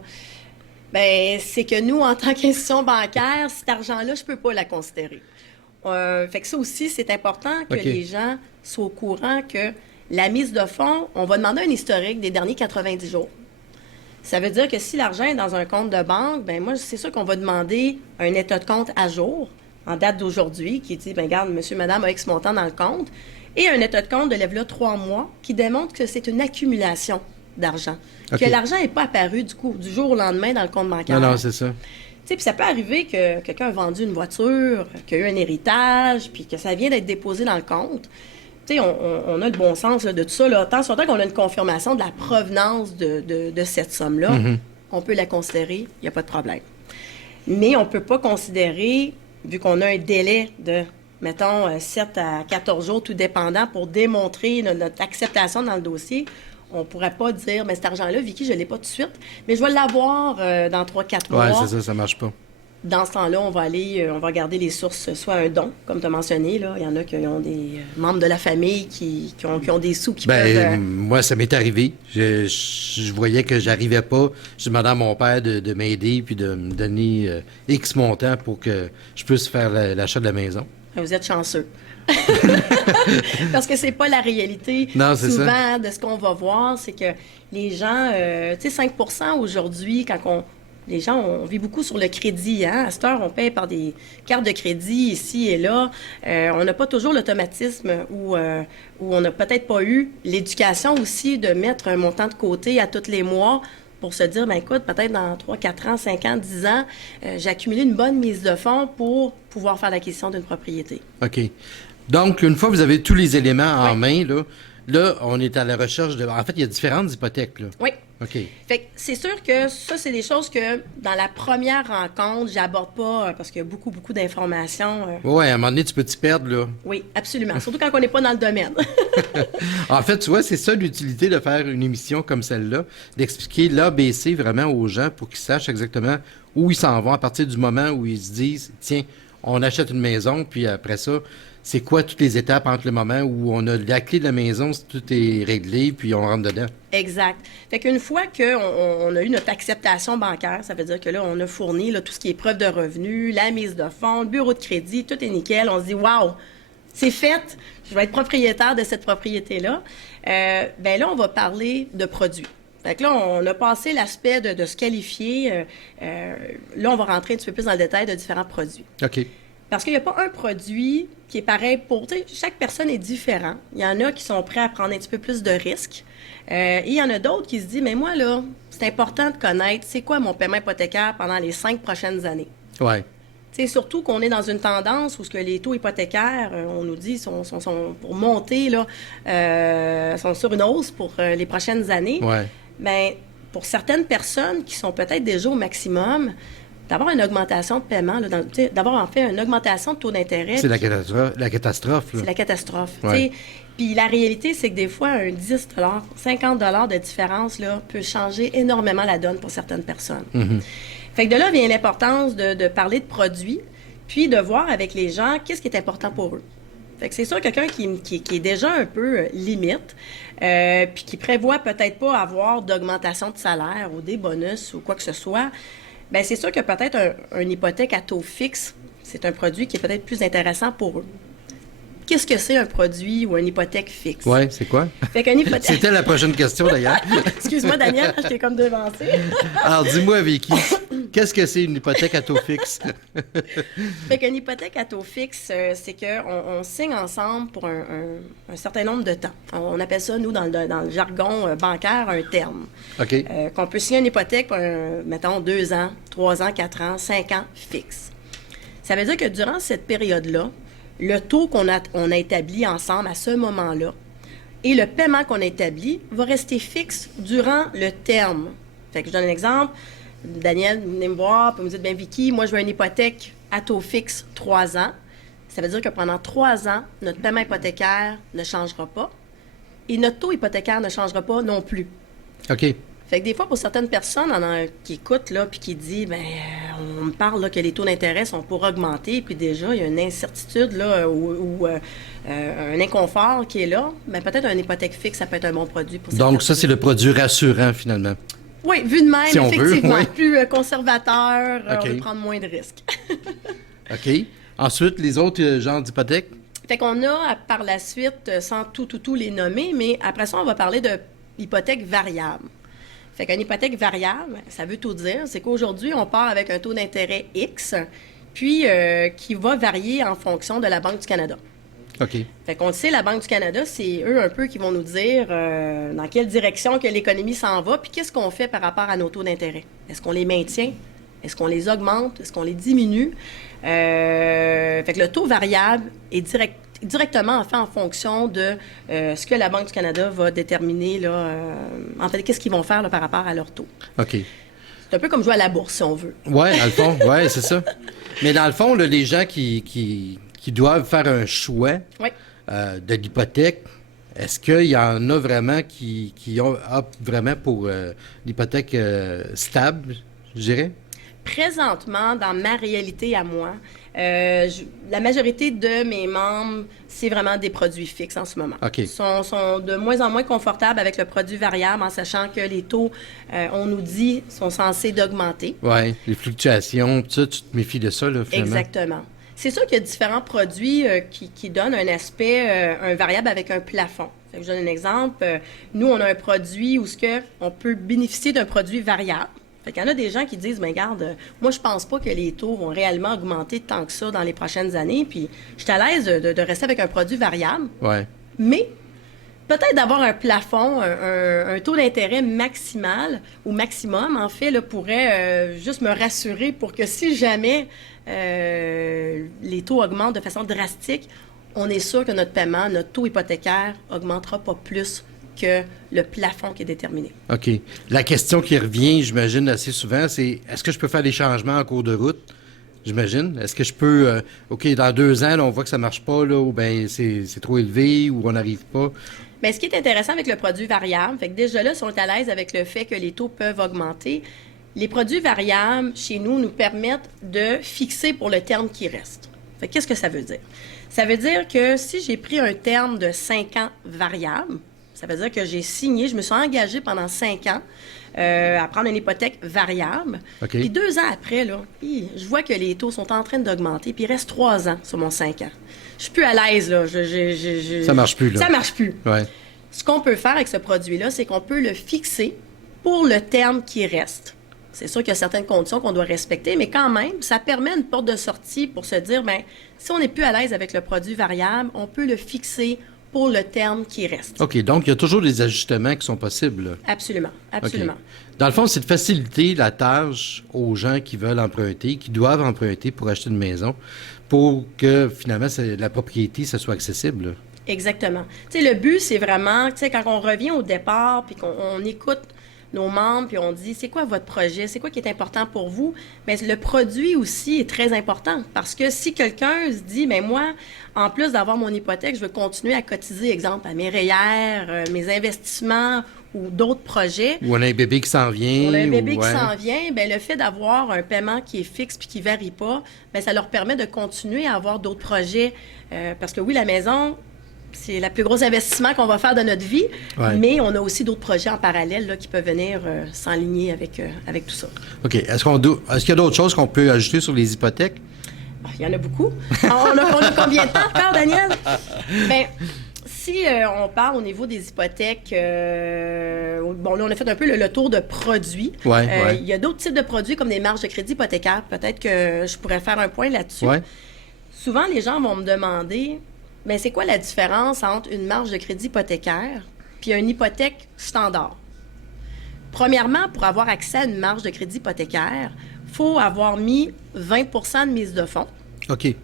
Ben c'est que nous, en tant qu'institution bancaire, cet argent-là, je peux pas la considérer. Fait que ça aussi, c'est important que les gens soient au courant que la mise de fonds, on va demander un historique des derniers 90 jours. Ça veut dire que si l'argent est dans un compte de banque, ben moi, c'est sûr qu'on va demander un état de compte à jour en date d'aujourd'hui qui dit, bien, regarde, monsieur, madame a X montant dans le compte, et un état de compte de là 3 mois qui démontre que c'est une accumulation d'argent. OK. Que l'argent n'est pas apparu du jour au lendemain dans le compte bancaire. Non, c'est ça. Tu sais, puis ça peut arriver que quelqu'un a vendu une voiture, qu'il y a eu un héritage, puis que ça vient d'être déposé dans le compte. Tu sais, on a le bon sens là, de tout ça. Là. Tant sur tant qu'on a une confirmation de la provenance de cette somme-là, on peut la considérer, il n'y a pas de problème. Mais on ne peut pas considérer, vu qu'on a un délai de, mettons, 7 à 14 jours, tout dépendant, pour démontrer notre acceptation dans le dossier, on ne pourrait pas dire, mais cet argent-là, Vicky, je ne l'ai pas tout de suite, mais je vais l'avoir dans 3-4 mois. Oui, c'est ça ne marche pas. Dans ce temps-là, on va regarder les sources, soit un don, comme tu as mentionné, là. Il y en a qui ont des membres de la famille qui ont des sous qui peuvent... Moi, ça m'est arrivé. Je voyais que j'arrivais pas. Je demandais à mon père de m'aider puis de me donner X montant pour que je puisse faire l'achat de la maison. Vous êtes chanceux. Parce que c'est pas la réalité. Non, c'est souvent, ça. de ce qu'on va voir, c'est que les gens... tu sais, 5 % aujourd'hui, les gens, on vit beaucoup sur le crédit. Hein? À cette heure, on paye par des cartes de crédit ici et là. On n'a pas toujours l'automatisme où on n'a peut-être pas eu l'éducation aussi de mettre un montant de côté à tous les mois pour se dire, bien écoute, peut-être dans 3, 4 ans, 5 ans, 10 ans, j'ai accumulé une bonne mise de fonds pour pouvoir faire l'acquisition d'une propriété. OK. Donc, une fois que vous avez tous les éléments en main, là, on est à la recherche de... En fait, il y a différentes hypothèques, là. Oui. OK. Fait que c'est sûr que ça, c'est des choses que dans la première rencontre, j'aborde pas parce qu'il y a beaucoup, beaucoup d'informations. Oui, à un moment donné, tu peux t'y perdre, là. Oui, absolument. Surtout quand on n'est pas dans le domaine. En fait, tu vois, c'est ça l'utilité de faire une émission comme celle-là, d'expliquer l'ABC vraiment aux gens pour qu'ils sachent exactement où ils s'en vont à partir du moment où ils se disent, tiens, on achète une maison, puis après ça, c'est quoi toutes les étapes entre le moment où on a la clé de la maison, tout est réglé, puis on rentre dedans. Exact. Fait qu'une fois qu'on a eu notre acceptation bancaire, ça veut dire que là, on a fourni là, tout ce qui est preuve de revenus, la mise de fonds, le bureau de crédit, tout est nickel. On se dit, waouh, c'est fait, je vais être propriétaire de cette propriété-là. Bien là, on va parler de produits. Fait que là, on a passé l'aspect de se qualifier. Là, on va rentrer un petit peu plus dans le détail de différents produits. OK. Parce qu'il n'y a pas un produit qui est pareil pour... Tu sais, chaque personne est différente. Il y en a qui sont prêts à prendre un petit peu plus de risques. Et il y en a d'autres qui se disent, mais moi, là, c'est important de connaître c'est quoi mon paiement hypothécaire pendant les 5 prochaines années. Oui. Tu sais, surtout qu'on est dans une tendance où ce que les taux hypothécaires, on nous dit, sont pour monter, là, sont sur une hausse pour les prochaines années. Oui. Bien, pour certaines personnes qui sont peut-être déjà au maximum... D'avoir une augmentation de paiement, d'avoir en fait une augmentation de taux d'intérêt. C'est la catastrophe. Là. C'est la catastrophe. Ouais. Puis la réalité, c'est que des fois, un 10 50 de différence là, peut changer énormément la donne pour certaines personnes. Mm-hmm. Fait que de là vient l'importance de parler de produits, puis de voir avec les gens qu'est-ce qui est important pour eux. Fait que c'est sûr, quelqu'un qui est déjà un peu limite, puis qui prévoit peut-être pas avoir d'augmentation de salaire ou des bonus ou quoi que ce soit, bien, c'est sûr que peut-être une hypothèque à taux fixe, c'est un produit qui est peut-être plus intéressant pour eux. Qu'est-ce que c'est un produit ou une hypothèque fixe? Oui, c'est quoi? Fait qu'une hypothèque... C'était la prochaine question, d'ailleurs. Excuse-moi, Daniel, je t'ai comme devancé. Alors, dis-moi, Vicky, qu'est-ce que c'est une hypothèque à taux fixe? Fait qu'une hypothèque à taux fixe, c'est qu'on signe ensemble pour un certain nombre de temps. On appelle ça, nous, dans le jargon bancaire, un terme. OK. Qu'on peut signer une hypothèque pour, mettons, 2 ans, 3 ans, 4 ans, 5 ans fixe. Ça veut dire que durant cette période-là, le taux qu'on a établi ensemble à ce moment-là et le paiement qu'on a établi va rester fixe durant le terme. Fait que je donne un exemple. Daniel, vous venez me voir, puis vous me dites, bien Vicky, moi je veux une hypothèque à taux fixe 3 ans. Ça veut dire que pendant 3 ans, notre paiement hypothécaire ne changera pas et notre taux hypothécaire ne changera pas non plus. OK. Fait que des fois, pour certaines personnes qui écoutent, là, puis qui disent, bien, on me parle là, que les taux d'intérêt sont pour augmenter, puis déjà, il y a une incertitude, là, ou un inconfort qui est là, bien, peut-être une hypothèque fixe, ça peut être un bon produit pour certaines Donc, ça, c'est le produit rassurant, finalement. Oui, vu de même, si effectivement, oui. Plus conservateur, OK. on veut prendre moins de risques. OK. Ensuite, les autres genres d'hypothèques? Fait qu'on a, par la suite, sans tout les nommer, mais après ça, on va parler de hypothèque variable. Fait qu'une hypothèque variable, ça veut tout dire, c'est qu'aujourd'hui, on part avec un taux d'intérêt X puis qui va varier en fonction de la Banque du Canada. OK. Fait qu'on le sait, la Banque du Canada, c'est eux un peu qui vont nous dire dans quelle direction que l'économie s'en va, puis qu'est-ce qu'on fait par rapport à nos taux d'intérêt. Est-ce qu'on les maintient? Est-ce qu'on les augmente? Est-ce qu'on les diminue? Fait que le taux variable est directement en fonction de ce que la Banque du Canada va déterminer, là, en fait, qu'est-ce qu'ils vont faire là, par rapport à leur taux. OK. C'est un peu comme jouer à la bourse, si on veut. Oui, dans le fond, oui, c'est ça. Mais dans le fond, là, les gens qui doivent faire un choix Oui. De l'hypothèque, est-ce qu'il y en a vraiment qui optent vraiment pour l'hypothèque stable, je dirais? Présentement, dans ma réalité à moi, la majorité de mes membres, c'est vraiment des produits fixes en ce moment. OK. Ils sont de moins en moins confortables avec le produit variable en sachant que les taux, on nous dit, sont censés d'augmenter. Oui, les fluctuations, tout ça, tu te méfies de ça, là, finalement. Exactement. C'est sûr qu'il y a différents produits qui donnent un aspect, un variable avec un plafond. Fait que je donne un exemple. Nous, on a un produit où on peut bénéficier d'un produit variable. Fait qu'il y en a des gens qui disent, mais regarde, moi, je pense pas que les taux vont réellement augmenter tant que ça dans les prochaines années, puis je suis à l'aise de rester avec un produit variable. Ouais. Mais peut-être d'avoir un plafond, un taux d'intérêt maximal ou maximum, en fait, là, pourrait juste me rassurer pour que si jamais les taux augmentent de façon drastique, on est sûr que notre paiement, notre taux hypothécaire augmentera pas plus que le plafond qui est déterminé. OK. La question qui revient, j'imagine, assez souvent, c'est est-ce que je peux faire des changements en cours de route? J'imagine. Est-ce que je peux... OK, dans 2 ans, là, on voit que ça marche pas, là, ou bien c'est trop élevé, ou on n'arrive pas. Bien, ce qui est intéressant avec le produit variable, fait que déjà là, si on est à l'aise avec le fait que les taux peuvent augmenter, les produits variables, chez nous, nous permettent de fixer pour le terme qui reste. Fait que qu'est-ce que ça veut dire? Ça veut dire que si j'ai pris un terme de 5 ans variable, ça veut dire que j'ai signé, je me suis engagée pendant 5 ans à prendre une hypothèque variable. Okay. Puis 2 ans après, là, je vois que les taux sont en train d'augmenter, puis il reste 3 ans sur mon 5 ans. Je suis plus à l'aise, là. Ça marche plus, là. Ça marche plus. Ouais. Ce qu'on peut faire avec ce produit-là, c'est qu'on peut le fixer pour le terme qui reste. C'est sûr qu'il y a certaines conditions qu'on doit respecter, mais quand même, ça permet une porte de sortie pour se dire, bien, si on n'est plus à l'aise avec le produit variable, on peut le fixer pour le terme qui reste. OK, donc il y a toujours des ajustements qui sont possibles, là. Absolument, absolument. Okay. Dans le fond, c'est de faciliter la tâche aux gens qui veulent emprunter, qui doivent emprunter pour acheter une maison, pour que, finalement, la propriété, ça soit accessible, là. Exactement. Tu sais, le but, c'est vraiment, tu sais, quand on revient au départ, puis qu'on écoute nos membres, puis on dit, c'est quoi votre projet? C'est quoi qui est important pour vous? Bien, le produit aussi est très important parce que si quelqu'un se dit, bien moi, en plus d'avoir mon hypothèque, je veux continuer à cotiser, exemple, à mes REER, mes investissements ou d'autres projets. Ou on a un bébé qui s'en vient. On a un bébé qui s'en vient, bien, le fait d'avoir un paiement qui est fixe puis qui ne varie pas, bien, ça leur permet de continuer à avoir d'autres projets. Parce que oui, la maison, c'est le plus gros investissement qu'on va faire de notre vie, mais on a aussi d'autres projets en parallèle là, qui peuvent venir s'enligner avec tout ça. OK. Est-ce qu'il y a d'autres choses qu'on peut ajouter sur les hypothèques? Il y en a beaucoup. On a combien de temps encore, Daniel? Bien, si on parle au niveau des hypothèques, bon, là, on a fait un peu le tour de produits. Il y a d'autres types de produits comme des marges de crédit hypothécaires. Peut-être que je pourrais faire un point là-dessus. Souvent, les gens vont me demander... mais c'est quoi la différence entre une marge de crédit hypothécaire puis une hypothèque standard? Premièrement, pour avoir accès à une marge de crédit hypothécaire, il faut avoir mis 20 de mise de fonds. OK.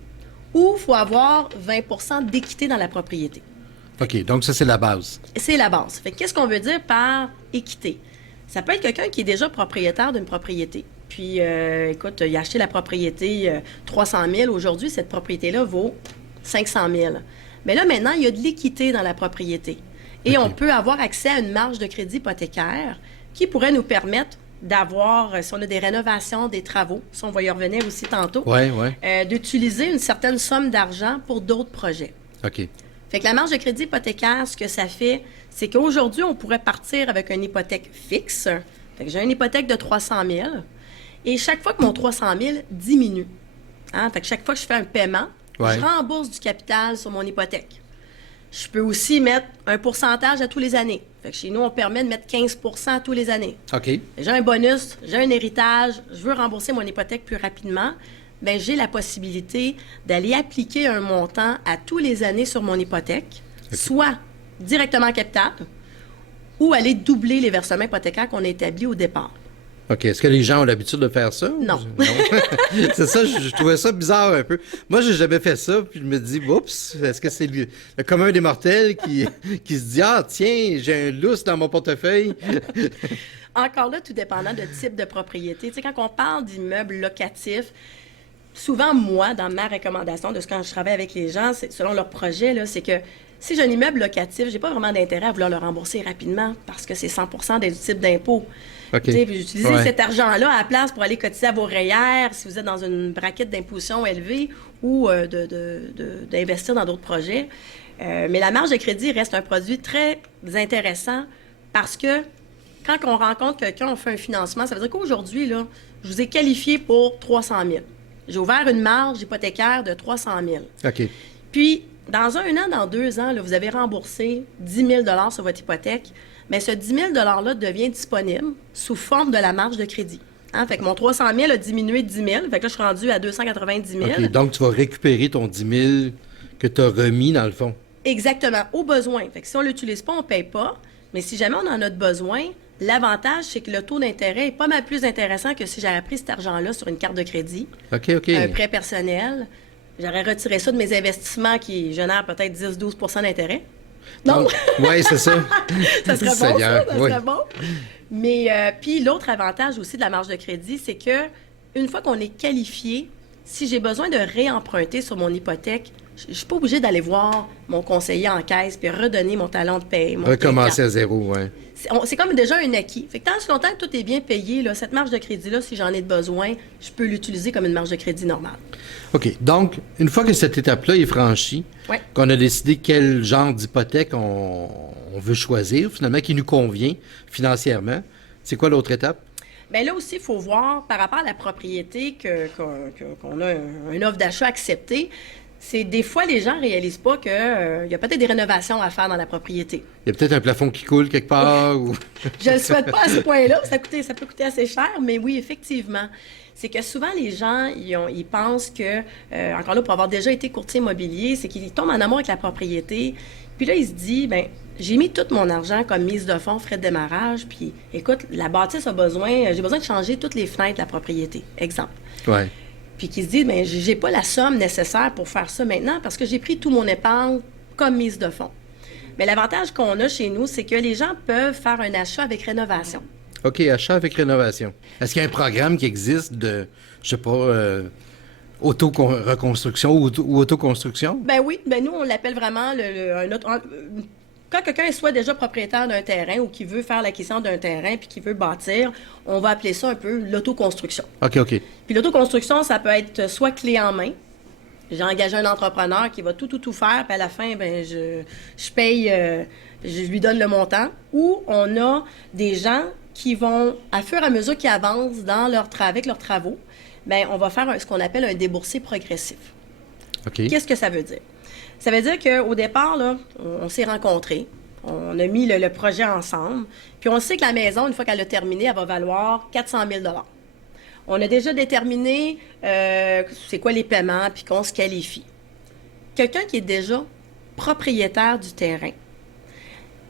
Ou il faut avoir 20 d'équité dans la propriété. OK, donc ça, c'est la base. C'est la base. Fait qu'est-ce qu'on veut dire par équité? Ça peut être quelqu'un qui est déjà propriétaire d'une propriété. Puis, écoute, il a acheté la propriété 300 000. Aujourd'hui, cette propriété-là vaut 500 000. Mais là, maintenant, il y a de l'équité dans la propriété. Et on peut avoir accès à une marge de crédit hypothécaire qui pourrait nous permettre d'avoir, si on a des rénovations, des travaux, ça, on va y revenir aussi tantôt, d'utiliser une certaine somme d'argent pour d'autres projets. OK. Fait que la marge de crédit hypothécaire, ce que ça fait, c'est qu'aujourd'hui, on pourrait partir avec une hypothèque fixe. Fait que j'ai une hypothèque de 300 000 et chaque fois que mon 300 000 diminue, fait que chaque fois que je fais un paiement, je rembourse du capital sur mon hypothèque. Je peux aussi mettre un pourcentage à tous les années. Fait que chez nous, on permet de mettre 15 à tous les années. OK. J'ai un bonus, j'ai un héritage, je veux rembourser mon hypothèque plus rapidement. bien, j'ai la possibilité d'aller appliquer un montant à tous les années sur mon hypothèque, soit directement en capital, ou aller doubler les versements hypothécaires qu'on a établis au départ. OK. Est-ce que les gens ont l'habitude de faire ça? Non. C'est ça, je trouvais ça bizarre un peu. Moi, j'ai jamais fait ça, puis je me dis, oups, est-ce que c'est le commun des mortels qui se dit, ah, tiens, j'ai un lousse dans mon portefeuille? Encore là, tout dépendant de type de propriété. Tu sais, quand on parle d'immeubles locatifs, souvent, moi, dans ma recommandation de ce quand je travaille avec les gens, selon leur projet, là, c'est que si j'ai un immeuble locatif, j'ai pas vraiment d'intérêt à vouloir le rembourser rapidement parce que c'est 100% des types d'impôts. Okay. Puis utilisez cet argent-là à la place pour aller cotiser à vos REER si vous êtes dans une braquette d'imposition élevée ou d'investir dans d'autres projets. Mais la marge de crédit reste un produit très intéressant parce que quand on rencontre quelqu'un, on fait un financement, ça veut dire qu'aujourd'hui, là, je vous ai qualifié pour 300 000. J'ai ouvert une marge hypothécaire de 300 000. OK. Puis, dans 1 an, dans 2 ans, là, vous avez remboursé 10 000 sur votre hypothèque. Mais ce 10 000 $-là devient disponible sous forme de la marge de crédit. Hein? Fait que mon 300 000 a diminué de 10 000. Fait que là, je suis rendue à 290 000. OK, donc tu vas récupérer ton 10 000 que tu as remis dans le fond. Exactement, au besoin. Fait que si on ne l'utilise pas, on ne paye pas. Mais si jamais on en a besoin, l'avantage, c'est que le taux d'intérêt est pas mal plus intéressant que si j'avais pris cet argent-là sur une carte de crédit. OK. Un prêt personnel. J'aurais retiré ça de mes investissements qui génèrent peut-être 10-12 d'intérêt. Non? Oui, c'est ça. Ça serait bon, ça serait bon. Mais puis l'autre avantage aussi de la marge de crédit, c'est que une fois qu'on est qualifié, si j'ai besoin de réemprunter sur mon hypothèque, je ne suis pas obligée d'aller voir mon conseiller en caisse puis redonner mon talon de paie. Recommencer à zéro, oui. C'est comme déjà un acquis. Fait que tant que longtemps que tout est bien payé, là, cette marge de crédit-là, si j'en ai besoin, je peux l'utiliser comme une marge de crédit normale. OK. Donc, une fois que cette étape-là est franchie, qu'on a décidé quel genre d'hypothèque on veut choisir, finalement, qui nous convient financièrement, c'est quoi l'autre étape? Bien là aussi, il faut voir par rapport à la propriété qu'on a une offre d'achat acceptée. C'est des fois, les gens ne réalisent pas qu'il y a peut-être des rénovations à faire dans la propriété. Il y a peut-être un plafond qui coule quelque part. Ou... Je ne le souhaite pas à ce point-là. Ça peut coûter assez cher, mais oui, effectivement. C'est que souvent, les gens, ils pensent que, encore là, pour avoir déjà été courtier immobilier, c'est qu'ils tombent en amour avec la propriété. Puis là, ils se disent, bien, j'ai mis tout mon argent comme mise de fonds, frais de démarrage, puis écoute, la bâtisse a besoin, j'ai besoin de changer toutes les fenêtres de la propriété, exemple. Ouais. Puis qui se disent, bien, j'ai pas la somme nécessaire pour faire ça maintenant parce que j'ai pris tout mon épargne comme mise de fonds. Mais l'avantage qu'on a chez nous, c'est que les gens peuvent faire un achat avec rénovation. OK, achat avec rénovation. Est-ce qu'il y a un programme qui existe de, je sais pas, auto-reconstruction ou autoconstruction? Ben oui, ben nous, on l'appelle vraiment quand quelqu'un est soit déjà propriétaire d'un terrain ou qui veut faire l'acquisition d'un terrain puis qui veut bâtir, on va appeler ça un peu l'autoconstruction. OK. Puis l'autoconstruction, ça peut être soit clé en main. J'ai engagé un entrepreneur qui va tout faire, puis à la fin, ben je paye, je lui donne le montant. Ou on a des gens qui vont, à fur et à mesure qu'ils avancent avec leurs travaux, ben on va faire ce qu'on appelle un déboursé progressif. OK. Qu'est-ce que ça veut dire? Ça veut dire qu'au départ, là, on s'est rencontrés, on a mis le projet ensemble, puis on sait que la maison, une fois qu'elle a terminé, elle va valoir 400 000 $. On a déjà déterminé c'est quoi les paiements, puis qu'on se qualifie. Quelqu'un qui est déjà propriétaire du terrain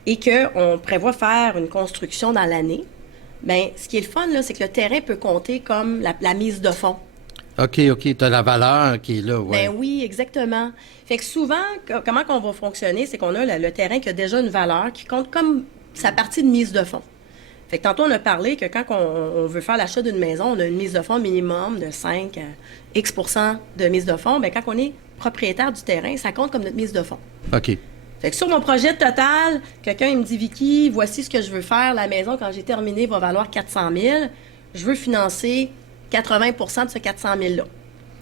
et qu'on prévoit faire une construction dans l'année, bien, ce qui est le fun, là, c'est que le terrain peut compter comme la mise de fonds. OK. Tu as la valeur qui est là, oui. Ben oui, exactement. Fait que souvent, comment qu'on va fonctionner, c'est qu'on a le terrain qui a déjà une valeur qui compte comme sa partie de mise de fonds. Fait que tantôt, on a parlé que quand on veut faire l'achat d'une maison, on a une mise de fonds minimum de 5 à X% de mise de fonds. Bien, quand on est propriétaire du terrain, ça compte comme notre mise de fonds. OK. Fait que sur mon projet total, quelqu'un il me dit, Vicky, voici ce que je veux faire. La maison, quand j'ai terminé, va valoir 400 000. Je veux financer 80% de ce 400 000-là.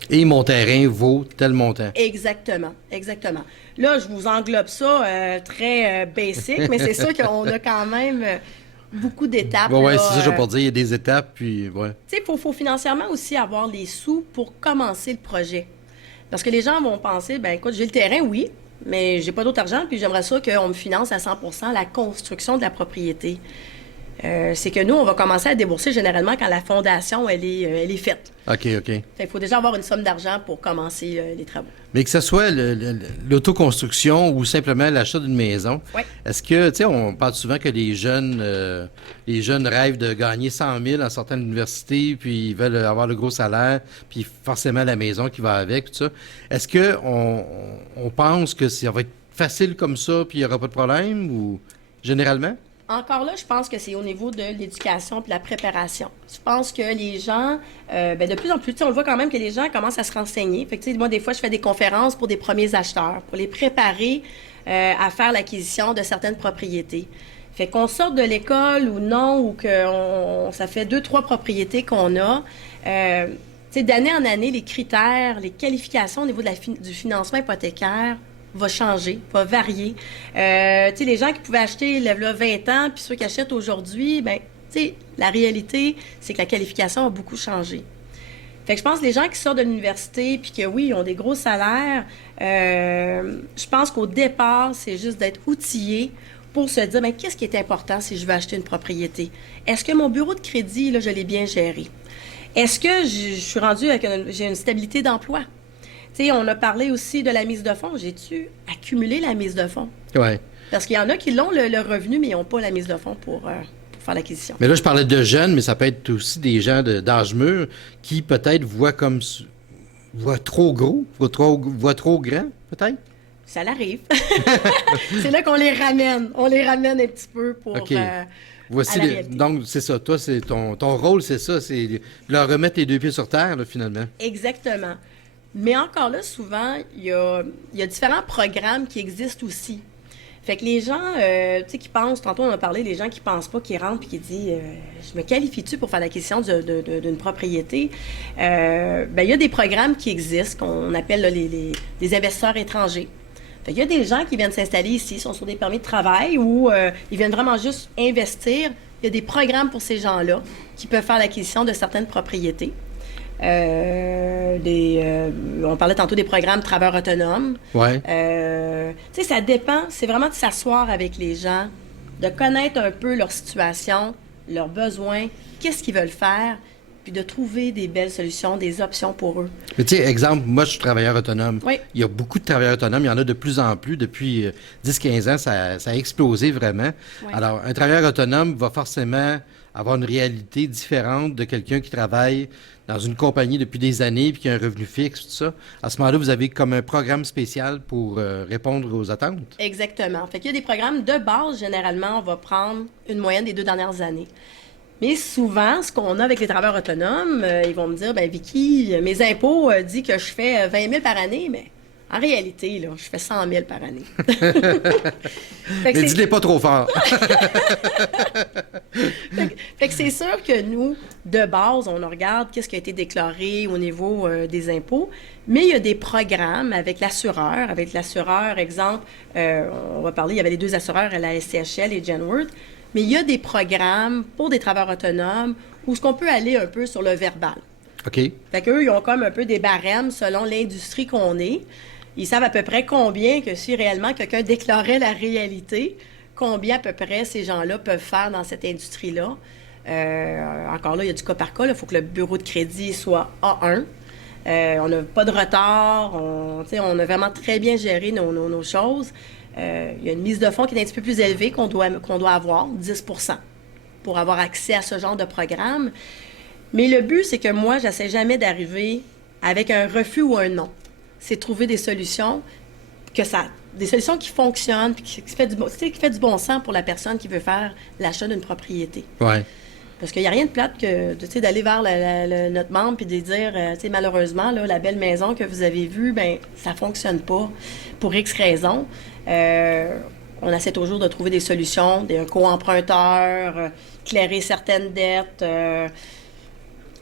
Et mon terrain vaut tel montant. Exactement. Là, je vous englobe ça très basic, mais c'est sûr qu'on a quand même beaucoup d'étapes. Oui, c'est ça, je veux pas dire, il y a des étapes, puis ouais. Tu sais, il faut financièrement aussi avoir les sous pour commencer le projet. Parce que les gens vont penser, ben écoute, j'ai le terrain, oui, mais j'ai pas d'autre argent, puis j'aimerais ça qu'on me finance à 100% la construction de la propriété. C'est que nous, on va commencer à débourser généralement quand la fondation, elle est faite. OK. Il faut déjà avoir une somme d'argent pour commencer les travaux. Mais que ce soit l'autoconstruction ou simplement l'achat d'une maison, est-ce que, tu sais, on parle souvent que les jeunes rêvent de gagner 100 000 en sortant de l'université, puis ils veulent avoir le gros salaire, puis forcément la maison qui va avec, tout ça. Est-ce que on pense que ça va être facile comme ça, puis il n'y aura pas de problème, ou généralement? Encore là, je pense que c'est au niveau de l'éducation et de la préparation. Je pense que les gens, de plus en plus, on le voit quand même que les gens commencent à se renseigner. Fait que, moi, des fois, je fais des conférences pour des premiers acheteurs, pour les préparer à faire l'acquisition de certaines propriétés. Fait qu'on sorte de l'école ou non, ou que ça fait 2-3 propriétés qu'on a. D'année en année, les critères, les qualifications au niveau du financement hypothécaire va changer, va varier. Les gens qui pouvaient acheter il y a 20 ans, puis ceux qui achètent aujourd'hui, la réalité, c'est que la qualification a beaucoup changé. Fait que je pense que les gens qui sortent de l'université, puis que oui, ils ont des gros salaires, je pense qu'au départ, c'est juste d'être outillé pour se dire, qu'est-ce qui est important si je veux acheter une propriété? Est-ce que mon bureau de crédit, là, je l'ai bien géré? Est-ce que je suis rendue avec j'ai une stabilité d'emploi? On a parlé aussi de la mise de fonds. J'ai-tu accumulé la mise de fonds? Oui. Parce qu'il y en a qui l'ont le revenu, mais ils n'ont pas la mise de fonds pour faire l'acquisition. Mais là, je parlais de jeunes, mais ça peut être aussi des gens d'âge mûr qui peut-être voient trop gros, voient trop grand, peut-être? Ça l'arrive. C'est là qu'on les ramène. On les ramène un petit peu pour... OK. Voici donc, c'est ça. Toi, c'est ton rôle, c'est ça. C'est leur remettre les deux pieds sur terre, là, finalement. Exactement. Mais encore là, souvent, il y a différents programmes qui existent aussi. Fait que les gens, qui pensent, tantôt on a parlé, les gens qui pensent pas, qui rentrent et qui disent je me qualifie-tu pour faire l'acquisition d'une propriété? Il y a des programmes qui existent, qu'on appelle là, les investisseurs étrangers. Fait qu'il y a des gens qui viennent s'installer ici, sont sur des permis de travail ou ils viennent vraiment juste investir. Il y a des programmes pour ces gens-là qui peuvent faire l'acquisition de certaines propriétés. On parlait tantôt des programmes travailleurs autonomes. Ouais. Ça dépend. C'est vraiment de s'asseoir avec les gens, de connaître un peu leur situation, leurs besoins, qu'est-ce qu'ils veulent faire, puis de trouver des belles solutions, des options pour eux. Mais tu sais, exemple, moi, je suis travailleur autonome. Oui. Il y a beaucoup de travailleurs autonomes. Il y en a de plus en plus. Depuis 10-15 ans, ça a explosé vraiment. Oui. Alors, un travailleur autonome va forcément avoir une réalité différente de quelqu'un qui travaille dans une compagnie depuis des années puis qui a un revenu fixe, tout ça. À ce moment-là, vous avez comme un programme spécial pour répondre aux attentes? Exactement. Fait qu'il y a des programmes de base, généralement, on va prendre une moyenne des 2 dernières années. Mais souvent, ce qu'on a avec les travailleurs autonomes, ils vont me dire, Vicky, mes impôts disent que je fais 20 000 par année, mais en réalité, là, je fais 100 000 par année. Mais dis-les pas trop fort. Fait que c'est sûr que nous, de base, on regarde qu'est-ce qui a été déclaré au niveau des impôts, mais il y a des programmes avec l'assureur. Avec l'assureur, exemple, on va parler, il y avait les 2 assureurs, la SCHL et Genworth, mais il y a des programmes pour des travailleurs autonomes où ce qu'on peut aller un peu sur le verbal. OK. Fait qu'eux, ils ont comme un peu des barèmes selon l'industrie qu'on est. Ils savent à peu près combien que si réellement quelqu'un déclarait la réalité, combien à peu près ces gens-là peuvent faire dans cette industrie-là. Encore là, il y a du cas par cas. Il faut que le bureau de crédit soit A1. On n'a pas de retard. On a vraiment très bien géré nos choses. Il y a une mise de fonds qui est un petit peu plus élevée qu'on doit avoir, 10 % pour avoir accès à ce genre de programme. Mais le but, c'est que moi, j'essaie jamais d'arriver avec un refus ou un non. C'est trouver des solutions des solutions qui fonctionnent, puis qui fait du bon sens pour la personne qui veut faire l'achat d'une propriété. Ouais. Parce qu'il n'y a rien de plate que d'aller vers notre membre puis de dire, malheureusement, là, la belle maison que vous avez vue, ça ne fonctionne pas pour X raisons. On essaie toujours de trouver des solutions, un co-emprunteur, clairer certaines dettes.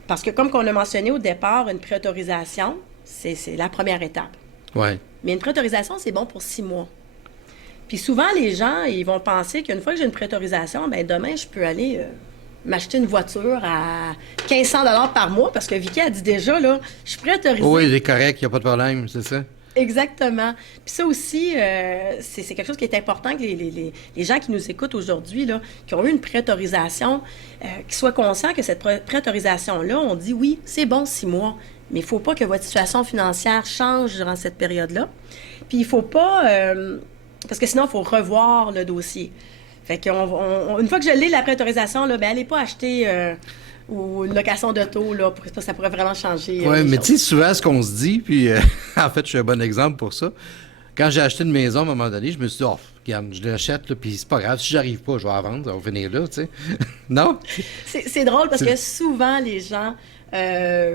Parce que comme on a mentionné au départ, une préautorisation, c'est la première étape. Ouais. Mais une préautorisation, c'est bon pour 6 mois. Puis souvent, les gens, ils vont penser qu'une fois que j'ai une préautorisation, demain, je peux aller m'acheter une voiture à 1500 $ par mois, parce que Vicky a dit déjà, là, je suis préautorisée. Oui, c'est correct, il n'y a pas de problème, c'est ça. Exactement. Puis ça aussi, c'est quelque chose qui est important que les gens qui nous écoutent aujourd'hui, là, qui ont eu une préautorisation, qu'ils soient conscients que cette préautorisation-là, on dit oui, c'est bon 6 mois, mais il ne faut pas que votre situation financière change durant cette période-là. Puis il ne faut pas, parce que sinon, il faut revoir le dossier. Fait une fois que je l'ai, la préautorisation, là, ben, allez pas acheter ou une location d'auto, là, ça pourrait vraiment changer. Oui, mais tu sais, souvent, ce qu'on se dit, puis en fait, je suis un bon exemple pour ça. Quand j'ai acheté une maison, à un moment donné, je me suis dit, oh, regarde, je l'achète, là, puis c'est pas grave, si j'arrive pas, je vais la vendre, ça va venir là, tu sais. Non? C'est drôle parce que souvent, les gens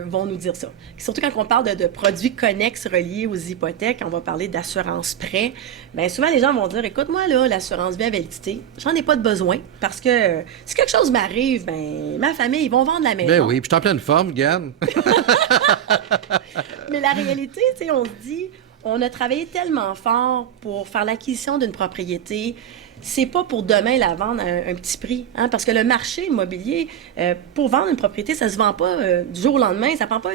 vont nous dire ça. Surtout quand on parle de produits connexes reliés aux hypothèques, on va parler d'assurance prêt. Bien, souvent, les gens vont dire, écoute, moi, là, l'assurance vie à validité, j'en ai pas de besoin parce que si quelque chose m'arrive, ben ma famille, ils vont vendre la maison. Ben oui, puis je suis en pleine forme, regarde. Mais la réalité, tu sais, on se dit, on a travaillé tellement fort pour faire l'acquisition d'une propriété. C'est pas pour demain la vendre à un petit prix. Hein? Parce que le marché immobilier, pour vendre une propriété, ça se vend pas du jour au lendemain. Ça prend pas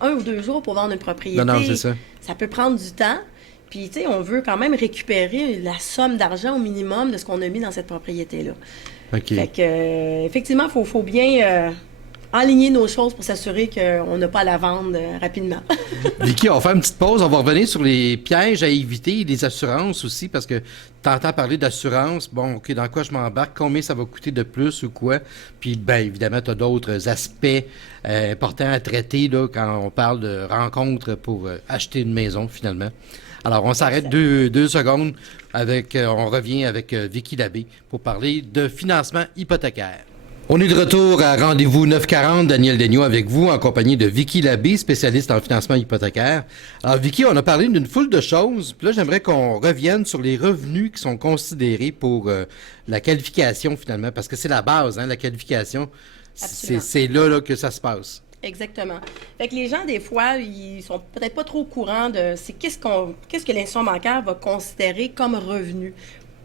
un ou 2 jours pour vendre une propriété. Non, c'est ça. Ça peut prendre du temps. Puis, tu sais, on veut quand même récupérer la somme d'argent au minimum de ce qu'on a mis dans cette propriété-là. OK. Fait que, effectivement, il faut bien aligner nos choses pour s'assurer qu'on n'a pas à la vendre rapidement. Vicky, on va faire une petite pause. On va revenir sur les pièges à éviter, les assurances aussi, parce que tu entends parler d'assurance. Bon, OK, dans quoi je m'embarque? Combien ça va coûter de plus ou quoi? Puis, bien évidemment, tu as d'autres aspects importants à traiter là, quand on parle de rencontres pour acheter une maison, finalement. Alors, on s'arrête 2 secondes. On revient avec Vicky Labbé pour parler de financement hypothécaire. On est de retour à Rendez-vous 940, Daniel Daigneault avec vous, en compagnie de Vicky Labbé, spécialiste en financement hypothécaire. Alors, Vicky, on a parlé d'une foule de choses, puis là, j'aimerais qu'on revienne sur les revenus qui sont considérés pour la qualification, finalement, parce que c'est la base, hein, la qualification. C'est là que ça se passe. Exactement. Fait que les gens, des fois, ils sont peut-être pas trop au courant de qu'est-ce que l'institution bancaire va considérer comme revenu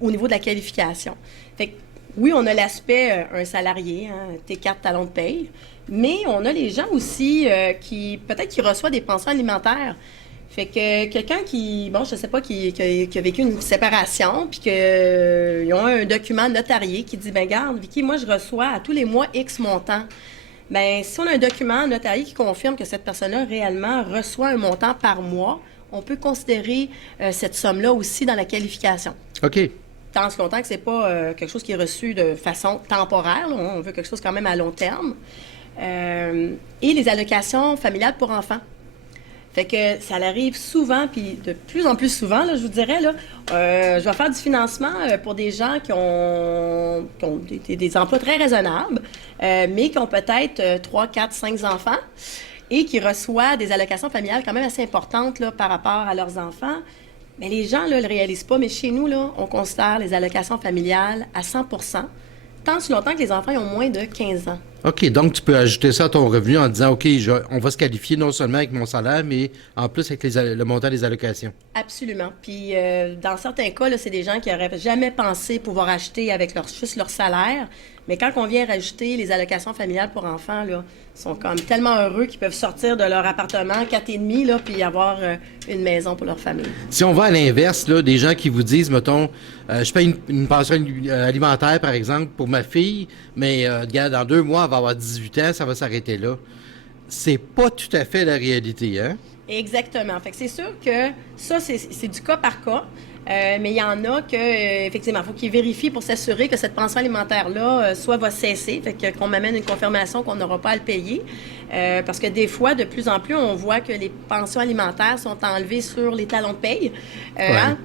au niveau de la qualification. Fait que oui, on a l'aspect un salarié, hein, tes cartes talons de paye, mais on a les gens aussi qui reçoivent des pensions alimentaires. Fait que quelqu'un qui a vécu une séparation, puis qu'ils ont un document notarié qui dit, ben garde, Vicky, moi je reçois à tous les mois X montant. Ben si on a un document notarié qui confirme que cette personne-là réellement reçoit un montant par mois, on peut considérer cette somme-là aussi dans la qualification. OK. Tant ce longtemps que c'est pas quelque chose qui est reçu de façon temporaire. Là, on veut quelque chose quand même à long terme. Et les allocations familiales pour enfants. Fait que ça arrive souvent, puis de plus en plus souvent, là, je vous dirais, là, je vais faire du financement pour des gens qui ont des emplois très raisonnables, mais qui ont peut-être 3, 4, 5 enfants et qui reçoivent des allocations familiales quand même assez importantes là, par rapport à leurs enfants. Mais les gens ne le réalisent pas, mais chez nous, là, on considère les allocations familiales à 100 % tant si longtemps que les enfants ont moins de 15 ans. OK, donc tu peux ajouter ça à ton revenu en disant, OK, on va se qualifier non seulement avec mon salaire, mais en plus avec le montant des allocations. Absolument. Puis dans certains cas, là, c'est des gens qui n'auraient jamais pensé pouvoir acheter avec juste leur salaire. Mais quand on vient rajouter les allocations familiales pour enfants, là, ils sont comme tellement heureux qu'ils peuvent sortir de leur appartement 4,5 là, puis avoir une maison pour leur famille. Si on va à l'inverse, là, des gens qui vous disent, mettons, je paye une pension alimentaire, par exemple, pour ma fille, mais regarde, dans 2 mois, elle va avoir 18 ans, ça va s'arrêter là. C'est pas tout à fait la réalité, hein? Exactement. Fait que c'est sûr que ça, c'est du cas par cas. Mais il y en a que, effectivement, il faut qu'ils vérifient pour s'assurer que cette pension alimentaire-là, soit va cesser, fait qu'on m'amène une confirmation qu'on n'aura pas à le payer. Parce que des fois, de plus en plus, on voit que les pensions alimentaires sont enlevées sur les talons de paye. Hein?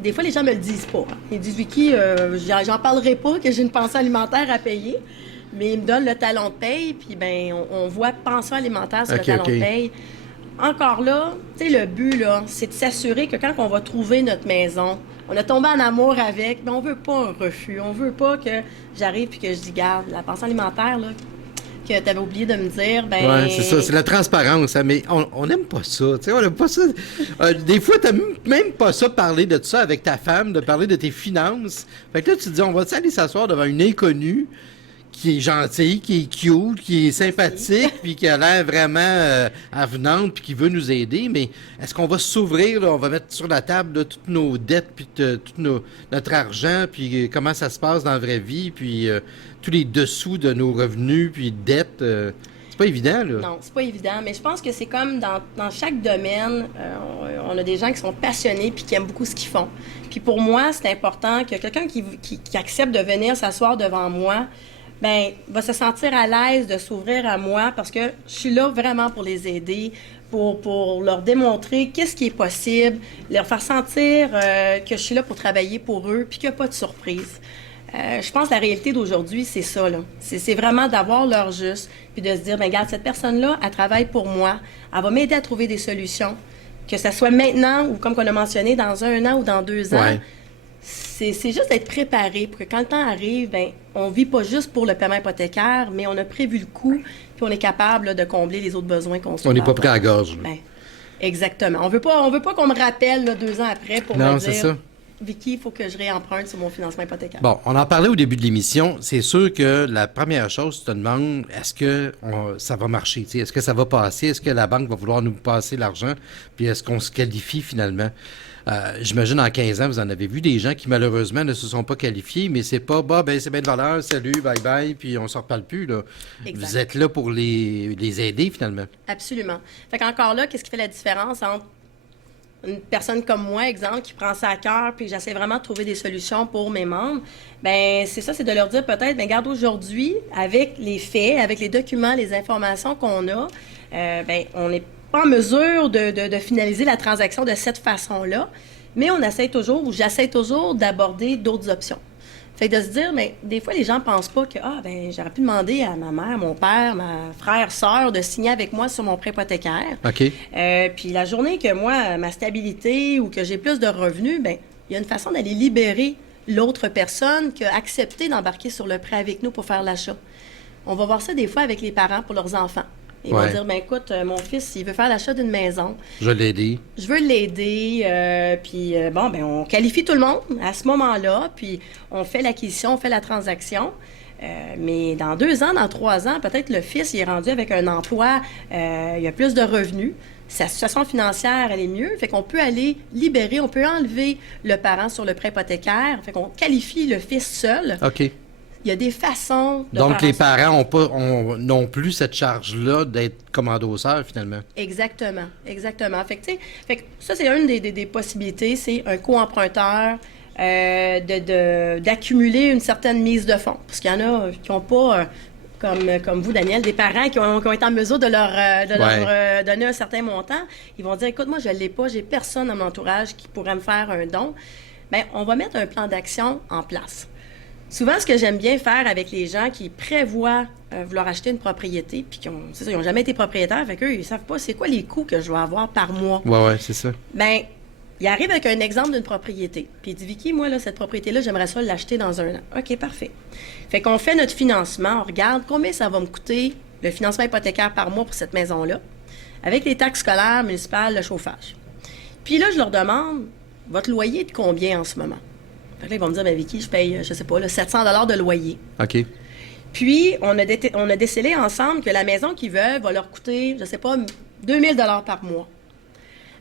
Des fois, les gens me le disent pas. Ils disent, Vicky, j'en parlerai pas que j'ai une pension alimentaire à payer. Mais ils me donnent le talon de paye, puis ben on voit pension alimentaire sur le talon de paye. Encore là, tu sais, le but, là, c'est de s'assurer que quand on va trouver notre maison, on a tombé en amour avec, mais on veut pas un refus. On veut pas que j'arrive puis que je dis, garde, la pension alimentaire, là, que tu avais oublié de me dire, ben... Oui, c'est ça, c'est la transparence, hein, mais on n'aime pas ça, tu sais, on n'aime pas ça. Des fois, tu même pas ça parler de ça avec ta femme, de parler de tes finances. Fait que là, tu te dis, on va aller s'asseoir devant une inconnue qui est gentille, qui est cute, qui est sympathique, puis qui a l'air vraiment avenante, puis qui veut nous aider. Mais est-ce qu'on va s'ouvrir, là, on va mettre sur la table là, toutes nos dettes, puis notre argent, puis comment ça se passe dans la vraie vie, puis tous les dessous de nos revenus, puis dettes. C'est pas évident, là. Non, c'est pas évident, mais je pense que c'est comme dans chaque domaine, on a des gens qui sont passionnés puis qui aiment beaucoup ce qu'ils font. Puis pour moi, c'est important que quelqu'un qui accepte de venir s'asseoir devant moi, ben va se sentir à l'aise de s'ouvrir à moi parce que je suis là vraiment pour les aider, pour leur démontrer qu'est-ce qui est possible, leur faire sentir que je suis là pour travailler pour eux puis qu'il n'y a pas de surprise. Je pense que la réalité d'aujourd'hui, c'est ça, là. C'est vraiment d'avoir l'heure juste, puis de se dire, bien, regarde, cette personne-là, elle travaille pour moi, elle va m'aider à trouver des solutions, que ce soit maintenant ou, comme on a mentionné, dans 1 an ou dans 2 ans. Ouais. C'est juste d'être préparé pour que quand le temps arrive, bien, on vit pas juste pour le paiement hypothécaire, mais on a prévu le coût, puis on est capable là, de combler les autres besoins qu'on se On n'est pas pris à la gorge. Ben, exactement. On veut pas qu'on me rappelle là, 2 ans après pour Non, me c'est dire... ça. Vicky, il faut que je réemprunte sur mon financement hypothécaire. Bon, on en parlait au début de l'émission. C'est sûr que la première chose, tu te demandes, est-ce que ça va marcher? T'sais? Est-ce que ça va passer? Est-ce que la banque va vouloir nous passer l'argent? Puis est-ce qu'on se qualifie finalement? J'imagine en 15 ans, vous en avez vu des gens qui malheureusement ne se sont pas qualifiés, mais c'est pas, c'est bien de valeur, salut, bye bye, puis on ne s'en reparle plus. Là. Exact. Vous êtes là pour les aider finalement. Absolument. Fait qu'encore là, qu'est-ce qui fait la différence entre une personne comme moi, exemple, qui prend ça à cœur, puis j'essaie vraiment de trouver des solutions pour mes membres, ben c'est ça, c'est de leur dire peut-être, ben regarde, aujourd'hui, avec les faits, avec les documents, les informations qu'on a, ben on n'est pas en mesure de finaliser la transaction de cette façon-là, mais on essaie toujours, ou j'essaie toujours d'aborder d'autres options. Fait que de se dire, mais des fois, les gens pensent pas que, j'aurais pu demander à ma mère, mon père, ma frère, sœur de signer avec moi sur mon prêt hypothécaire. OK. Puis la journée que moi, ma stabilité ou que j'ai plus de revenus, ben il y a une façon d'aller libérer l'autre personne qui a accepté d'embarquer sur le prêt avec nous pour faire l'achat. On va voir ça des fois avec les parents pour leurs enfants. Ils vont dire, ben écoute, mon fils, il veut faire l'achat d'une maison. Je l'ai dit. Je veux l'aider, puis on qualifie tout le monde à ce moment-là, puis on fait l'acquisition, on fait la transaction. Mais dans 2 ans, dans 3 ans, peut-être le fils, il est rendu avec un emploi, il a plus de revenus. Sa situation financière, elle est mieux. Fait qu'on peut aller libérer, on peut enlever le parent sur le prêt hypothécaire. Fait qu'on qualifie le fils seul. OK. Il y a des façons de Donc, faire les ça. parents n'ont plus cette charge-là d'être commandosseurs, finalement. Exactement. Fait que, fait que ça, c'est une des possibilités. C'est un co-emprunteur, d'accumuler une certaine mise de fonds. Parce qu'il y en a qui n'ont pas, comme vous, Daniel, des parents qui ont été en mesure de leur donner un certain montant. Ils vont dire, écoute, moi, je ne l'ai pas, j'ai personne dans mon entourage qui pourrait me faire un don. Bien, on va mettre un plan d'action en place. Souvent, ce que j'aime bien faire avec les gens qui prévoient vouloir acheter une propriété, puis ils n'ont jamais été propriétaires, fait qu'eux, ils ne savent pas c'est quoi les coûts que je vais avoir par mois. Ouais, c'est ça. Bien, il arrive avec un exemple d'une propriété. Puis il dit, Vicky, moi, là, cette propriété-là, j'aimerais ça l'acheter dans 1 an. OK, parfait. Fait qu'on fait notre financement, on regarde combien ça va me coûter le financement hypothécaire par mois pour cette maison-là, avec les taxes scolaires, municipales, le chauffage. Puis là, je leur demande, votre loyer est de combien en ce moment? Fait que là, ils vont me dire, bien, Vicky, je paye, je sais pas, là, 700 $ de loyer. OK. Puis, on a décelé ensemble que la maison qu'ils veulent va leur coûter, je sais pas, 2000 $ par mois.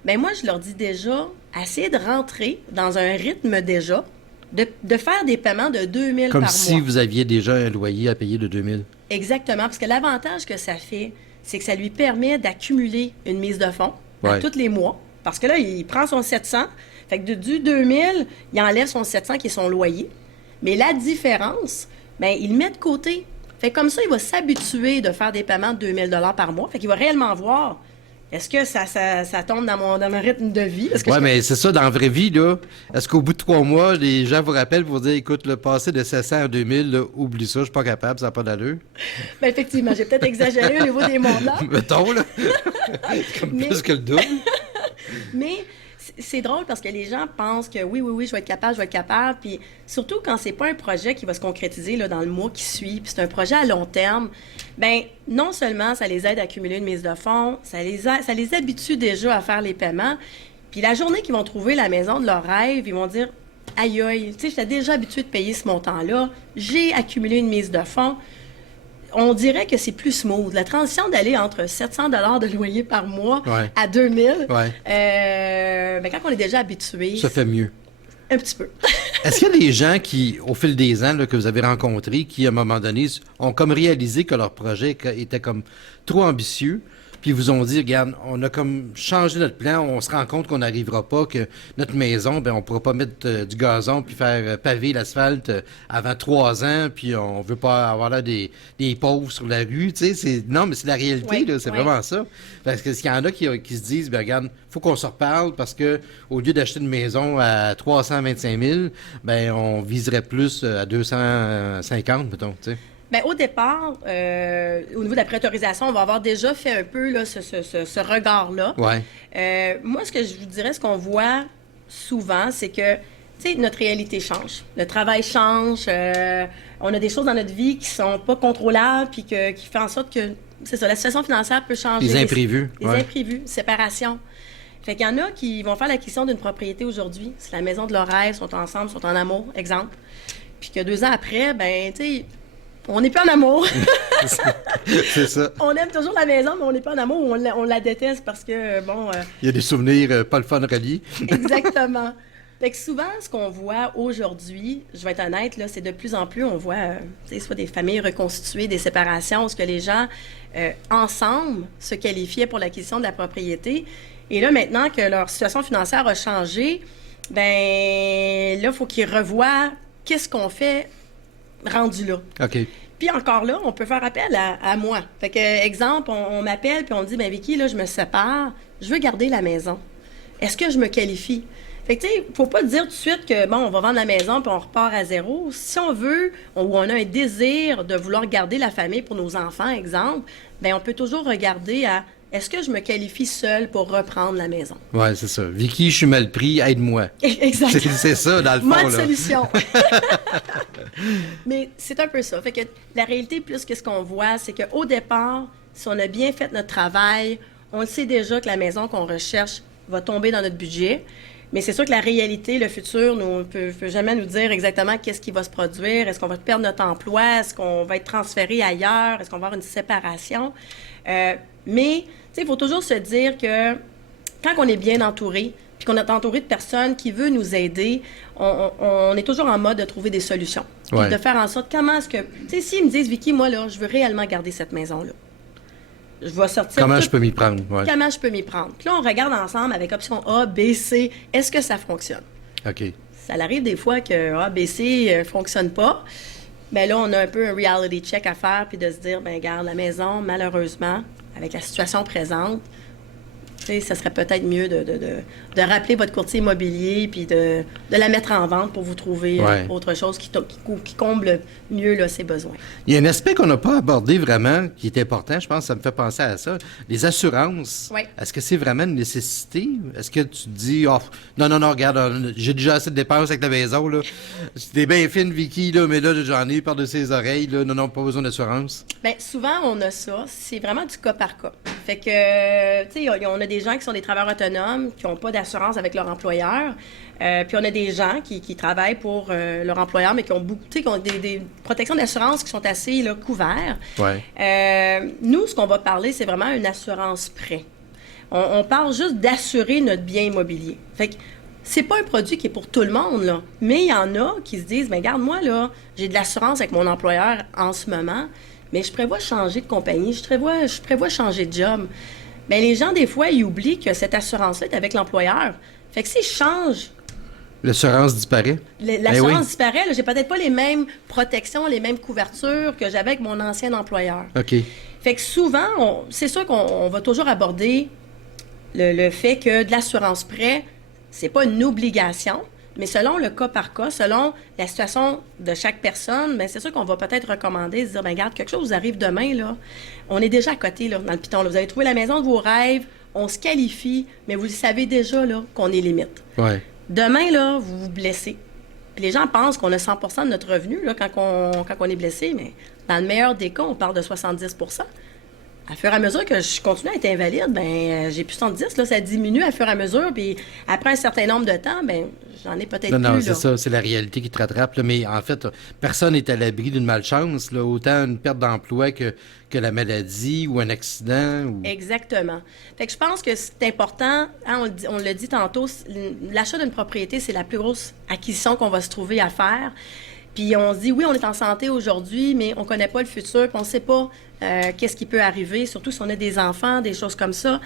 Bien, moi, je leur dis déjà, essayez de rentrer dans un rythme déjà, de faire des paiements de 2000 Comme par si mois. vous aviez déjà un loyer à payer de 2000. Exactement, parce que l'avantage que ça fait, c'est que ça lui permet d'accumuler une mise de fonds à Ouais. tous les mois. Parce que là, il prend son 700, fait que du 2000, il enlève son 700 qui est son loyer. Mais la différence, bien, il le met de côté. Fait que comme ça, il va s'habituer de faire des paiements de 2000 $ par mois. Fait qu'il va réellement voir, est-ce que ça tombe dans mon rythme de vie? Parce que Oui, mais c'est ça, dans la vraie vie, là. Est-ce qu'au bout de 3 mois, les gens vous rappellent pour vous dire, écoute, le passer de 700 à 2000, là, oublie ça, je suis pas capable, ça n'a pas d'allure. Ben, effectivement, j'ai peut-être exagéré au niveau des montants. Mettons, là. Comme Mais- plus que le double. Mais c'est drôle parce que les gens pensent que oui, je vais être capable. Puis surtout quand c'est pas un projet qui va se concrétiser là, dans le mois qui suit, puis c'est un projet à long terme, bien, non seulement ça les aide à accumuler une mise de fonds, ça les habitue déjà à faire les paiements. Puis la journée qu'ils vont trouver la maison de leur rêve, ils vont dire, aïe aïe, tu sais, j'étais déjà habituée de payer ce montant-là, j'ai accumulé une mise de fonds. On dirait que c'est plus smooth. La transition d'aller entre 700 de loyer par mois à 2000, ben, quand on est déjà habitué... Ça fait mieux. Un petit peu. Est-ce qu'il y a des gens qui, au fil des ans là, que vous avez rencontrés, qui, à un moment donné, ont comme réalisé que leur projet était comme trop ambitieux, puis vous ont dit, regarde, on a comme changé notre plan, on se rend compte qu'on n'arrivera pas, que notre maison, ben on pourra pas mettre du gazon puis faire paver l'asphalte avant 3 ans, puis on veut pas avoir là des pauvres sur la rue, tu sais, non, mais c'est la réalité, là, c'est vraiment ça. Parce que s'il y en a qui se disent, ben regarde, faut qu'on se reparle parce que au lieu d'acheter une maison à 325 000, ben on viserait plus à 250, mettons, tu sais. Bien, au départ, au niveau de la préautorisation, on va avoir déjà fait un peu là, ce regard-là. Ouais. Moi, ce que je vous dirais, ce qu'on voit souvent, c'est que, tu sais, notre réalité change. Le travail change. On a des choses dans notre vie qui sont pas contrôlables puis qui fait en sorte que, c'est ça, la situation financière peut changer. Les imprévus. Les imprévus, séparation. Fait qu'il y en a qui vont faire l'acquisition d'une propriété aujourd'hui. C'est la maison de leur rêve, sont ensemble, sont en amour, exemple. Puis que 2 ans après, ben, tu sais, on n'est plus en amour. C'est ça. On aime toujours la maison, mais on n'est pas en amour. On la déteste parce que, bon... Il y a des souvenirs pas le fun reliés. Exactement. Fait que souvent, ce qu'on voit aujourd'hui, je vais être honnête, là, c'est de plus en plus, on voit soit des familles reconstituées, des séparations, où ce que les gens, ensemble, se qualifiaient pour l'acquisition de la propriété. Et là, maintenant que leur situation financière a changé, ben là, il faut qu'ils revoient qu'est-ce qu'on fait rendu là. OK. Puis encore là, on peut faire appel à moi. Fait que, exemple, on m'appelle puis on dit, ben Vicky, là, je me sépare, je veux garder la maison. Est-ce que je me qualifie? Fait que, tu sais, faut pas dire tout de suite que, bon, on va vendre la maison puis on repart à zéro. Si on veut, ou on a un désir de vouloir garder la famille pour nos enfants, exemple, ben on peut toujours regarder à, est-ce que je me qualifie seule pour reprendre la maison? Oui, c'est ça. Vicky, je suis mal pris, aide-moi. Exactement. C'est ça, dans le fond. Mode là. solution. Mais c'est un peu ça. Fait que la réalité, plus que ce qu'on voit, c'est qu'au départ, si on a bien fait notre travail, on le sait déjà que la maison qu'on recherche va tomber dans notre budget. Mais c'est sûr que la réalité, le futur, ne peut jamais nous dire exactement qu'est-ce qui va se produire. Est-ce qu'on va perdre notre emploi? Est-ce qu'on va être transféré ailleurs? Est-ce qu'on va avoir une séparation? Mais, tu sais, il faut toujours se dire que quand on est bien entouré, puis qu'on est entouré de personnes qui veulent nous aider, on est toujours en mode de trouver des solutions. Puis de faire en sorte, comment est-ce que... Tu sais, s'ils me disent, Vicky, moi, là, je veux réellement garder cette maison-là. Je vais sortir... Comment je peux m'y prendre? Ouais. Comment je peux m'y prendre? Puis là, on regarde ensemble avec option A, B, C. Est-ce que ça fonctionne? OK. Ça arrive des fois que A, B, C ne fonctionne pas. Bien là, on a un peu un reality check à faire puis de se dire, bien, regarde, la maison, malheureusement, avec la situation présente, ça serait peut-être mieux de rappeler votre courtier immobilier puis de la mettre en vente pour vous trouver autre chose qui comble mieux là, ses besoins. Il y a un aspect qu'on n'a pas abordé vraiment qui est important, je pense, ça me fait penser à ça. Les assurances. Oui. Est-ce que c'est vraiment une nécessité? Est-ce que tu te dis, oh, non, regarde, j'ai déjà assez de dépenses avec la maison, là. C'était bien fine, Vicky, là, mais là, j'en ai par de ses oreilles, là. Non, pas besoin d'assurance. Bien, souvent, on a ça. C'est vraiment du cas par cas. Fait que, tu sais, on a des gens qui sont des travailleurs autonomes, qui n'ont pas d'assurance avec leur employeur. Puis on a des gens qui travaillent pour leur employeur, mais qui ont beaucoup, qui ont des protections d'assurance qui sont assez là, couverts. Ouais. Nous, ce qu'on va parler, c'est vraiment une assurance prêt. On parle juste d'assurer notre bien immobilier. Fait que c'est pas un produit qui est pour tout le monde, là. Mais il y en a qui se disent, mais regarde, moi, là, j'ai de l'assurance avec mon employeur en ce moment, mais je prévois changer de compagnie, je prévois changer de job. Bien, les gens, des fois, ils oublient que cette assurance-là est avec l'employeur. Fait que s'ils changent... L'assurance disparaît? L'assurance disparaît. Là, j'ai peut-être pas les mêmes protections, les mêmes couvertures que j'avais avec mon ancien employeur. OK. Fait que souvent, c'est sûr qu'on va toujours aborder le fait que de l'assurance prêt, c'est pas une obligation, mais selon le cas par cas, selon la situation de chaque personne, bien, c'est sûr qu'on va peut-être recommander, se dire, bien, regarde, quelque chose vous arrive demain, là. On est déjà à côté, là, dans le piton. Là. Vous avez trouvé la maison de vos rêves, on se qualifie, mais vous le savez déjà, là, qu'on est limite. Ouais. Demain, là, vous vous blessez. Puis les gens pensent qu'on a 100% de notre revenu, là, quand on est blessé, mais dans le meilleur des cas, on parle de 70%. à fur et à mesure que je continue à être invalide, j'ai plus 110, là, ça diminue à fur et à mesure, puis après un certain nombre de temps, j'en ai peut-être plus. Non, c'est ça, c'est la réalité qui te rattrape. Là, mais en fait, personne n'est à l'abri d'une malchance, là, autant une perte d'emploi que la maladie ou un accident. Exactement. Fait que je pense que c'est important, hein, on l'a dit tantôt, l'achat d'une propriété, c'est la plus grosse acquisition qu'on va se trouver à faire. Puis on se dit, oui, on est en santé aujourd'hui, mais on ne connaît pas le futur, puis on ne sait pas qu'est-ce qui peut arriver, surtout si on a des enfants, des choses comme ça.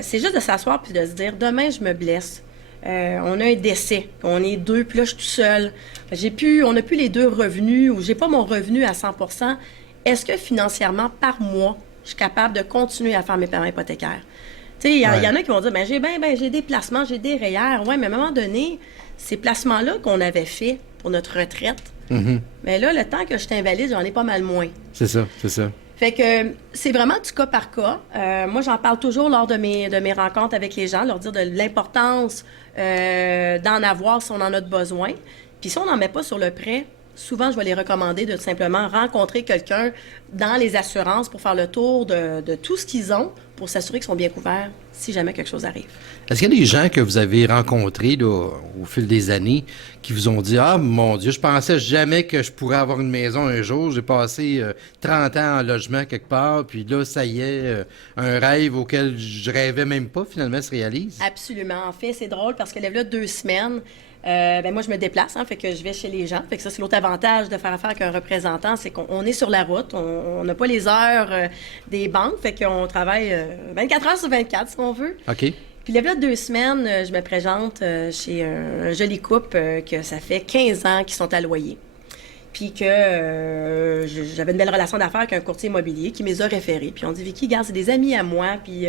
C'est juste de s'asseoir puis de se dire, demain, je me blesse. On a un décès, on est deux, puis là, je suis tout seul. On n'a plus les deux revenus, ou j'ai pas mon revenu à 100 %. Est-ce que financièrement, par mois, je suis capable de continuer à faire mes paiements hypothécaires? Tu sais, il y en a qui vont dire, j'ai des placements, j'ai des REER. Oui, mais à un moment donné, ces placements-là qu'on avait faits pour notre retraite, mais là, le temps que je suis invalide, j'en ai pas mal moins. C'est ça, c'est ça. Fait que c'est vraiment du cas par cas. Moi, j'en parle toujours lors de mes rencontres avec les gens, leur dire de l'importance d'en avoir si on en a besoin. Puis si on n'en met pas sur le prêt, souvent, je vais les recommander de simplement rencontrer quelqu'un dans les assurances pour faire le tour de tout ce qu'ils ont pour s'assurer qu'ils sont bien couverts si jamais quelque chose arrive. Est-ce qu'il y a des gens que vous avez rencontrés là, au fil des années qui vous ont dit « Ah, mon Dieu, je pensais jamais que je pourrais avoir une maison un jour. J'ai passé 30 ans en logement quelque part, puis là, ça y est, un rêve auquel je rêvais même pas, finalement, se réalise. » Absolument. En fait, c'est drôle parce que là, 2 semaines, moi, je me déplace, fait que je vais chez les gens. Fait que ça, c'est l'autre avantage de faire affaire avec un représentant, c'est qu'on est sur la route. On n'a pas les heures des banques, fait qu'on travaille 24 heures sur 24, si on veut. OK. Puis là, 2 semaines, je me présente chez un joli couple que ça fait 15 ans qu'ils sont à loyer. Puis que j'avais une belle relation d'affaires avec un courtier immobilier qui me les a référés. Puis on dit, Vicky, regarde, c'est des amis à moi, puis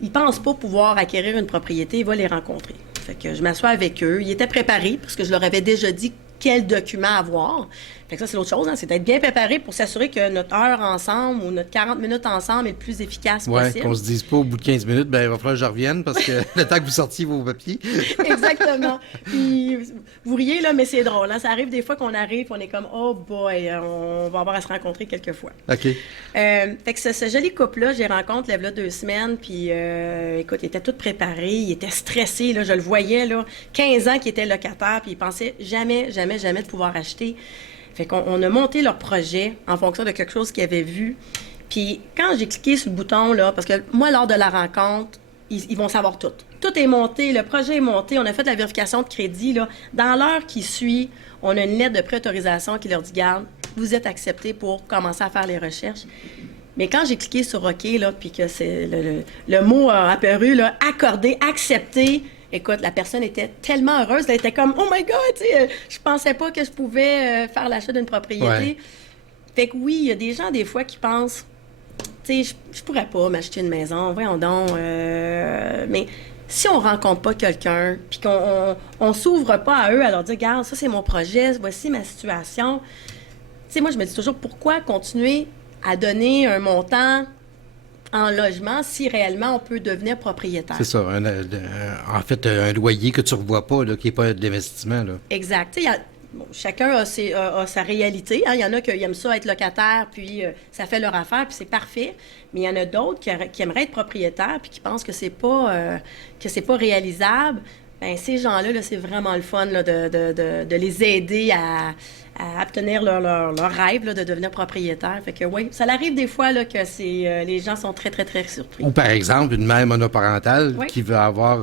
ils pensent pas pouvoir acquérir une propriété, ils vont les rencontrer. Fait que je m'assois avec eux. Ils étaient préparés parce que je leur avais déjà dit quels documents avoir. Fait que ça, c'est l'autre chose, c'est d'être bien préparé pour s'assurer que notre heure ensemble ou notre 40 minutes ensemble est le plus efficace possible. Oui, qu'on se dise pas au bout de 15 minutes, il va falloir que je revienne parce que le temps que vous sortiez vos papiers. Exactement. Puis, vous riez, là, mais c'est drôle. Hein? Ça arrive des fois qu'on arrive, on est comme, oh boy, on va avoir à se rencontrer quelques fois. OK. Fait que ce joli couple-là, j'ai rencontré là 2 semaines, puis écoute, ils étaient tous préparés, ils étaient stressés, là, je le voyais, là, 15 ans qu'ils étaient locataires, puis ils pensaient jamais de pouvoir acheter. Fait qu'on a monté leur projet en fonction de quelque chose qu'ils avaient vu. Puis quand j'ai cliqué sur le bouton, là, parce que moi, lors de la rencontre, ils vont savoir tout. Tout est monté, le projet est monté, on a fait la vérification de crédit. Là. Dans l'heure qui suit, on a une lettre de préautorisation qui leur dit, garde, vous êtes acceptés pour commencer à faire les recherches. Mais quand j'ai cliqué sur OK, là, puis que c'est le mot a apparu, là, accordé, accepté, écoute, la personne était tellement heureuse, elle était comme « Oh my God! » je pensais pas que je pouvais faire l'achat d'une propriété. Ouais. Fait que oui, il y a des gens, des fois, qui pensent « Tu sais, je pourrais pas m'acheter une maison, voyons donc. Mais si on rencontre pas quelqu'un, puis qu'on s'ouvre pas à eux, à leur dire « Regarde, ça, c'est mon projet, voici ma situation. » Tu sais, moi, je me dis toujours, pourquoi continuer à donner un montant en logement si réellement on peut devenir propriétaire. C'est ça. En fait, un loyer que tu ne revois pas, là, qui n'est pas de l'investissement. Là. Exact. Chacun a sa réalité. Hein. Il y en a qui aiment ça être locataire, puis ça fait leur affaire, puis c'est parfait. Mais il y en a d'autres qui aimeraient être propriétaires, puis qui pensent que c'est pas réalisable. Bien, ces gens-là, là, c'est vraiment le fun là, de les aider à obtenir leur rêve là, de devenir propriétaire. Fait que oui, ça arrive des fois là, que les gens sont très, très, très surpris. Ou par exemple, une mère monoparentale qui veut avoir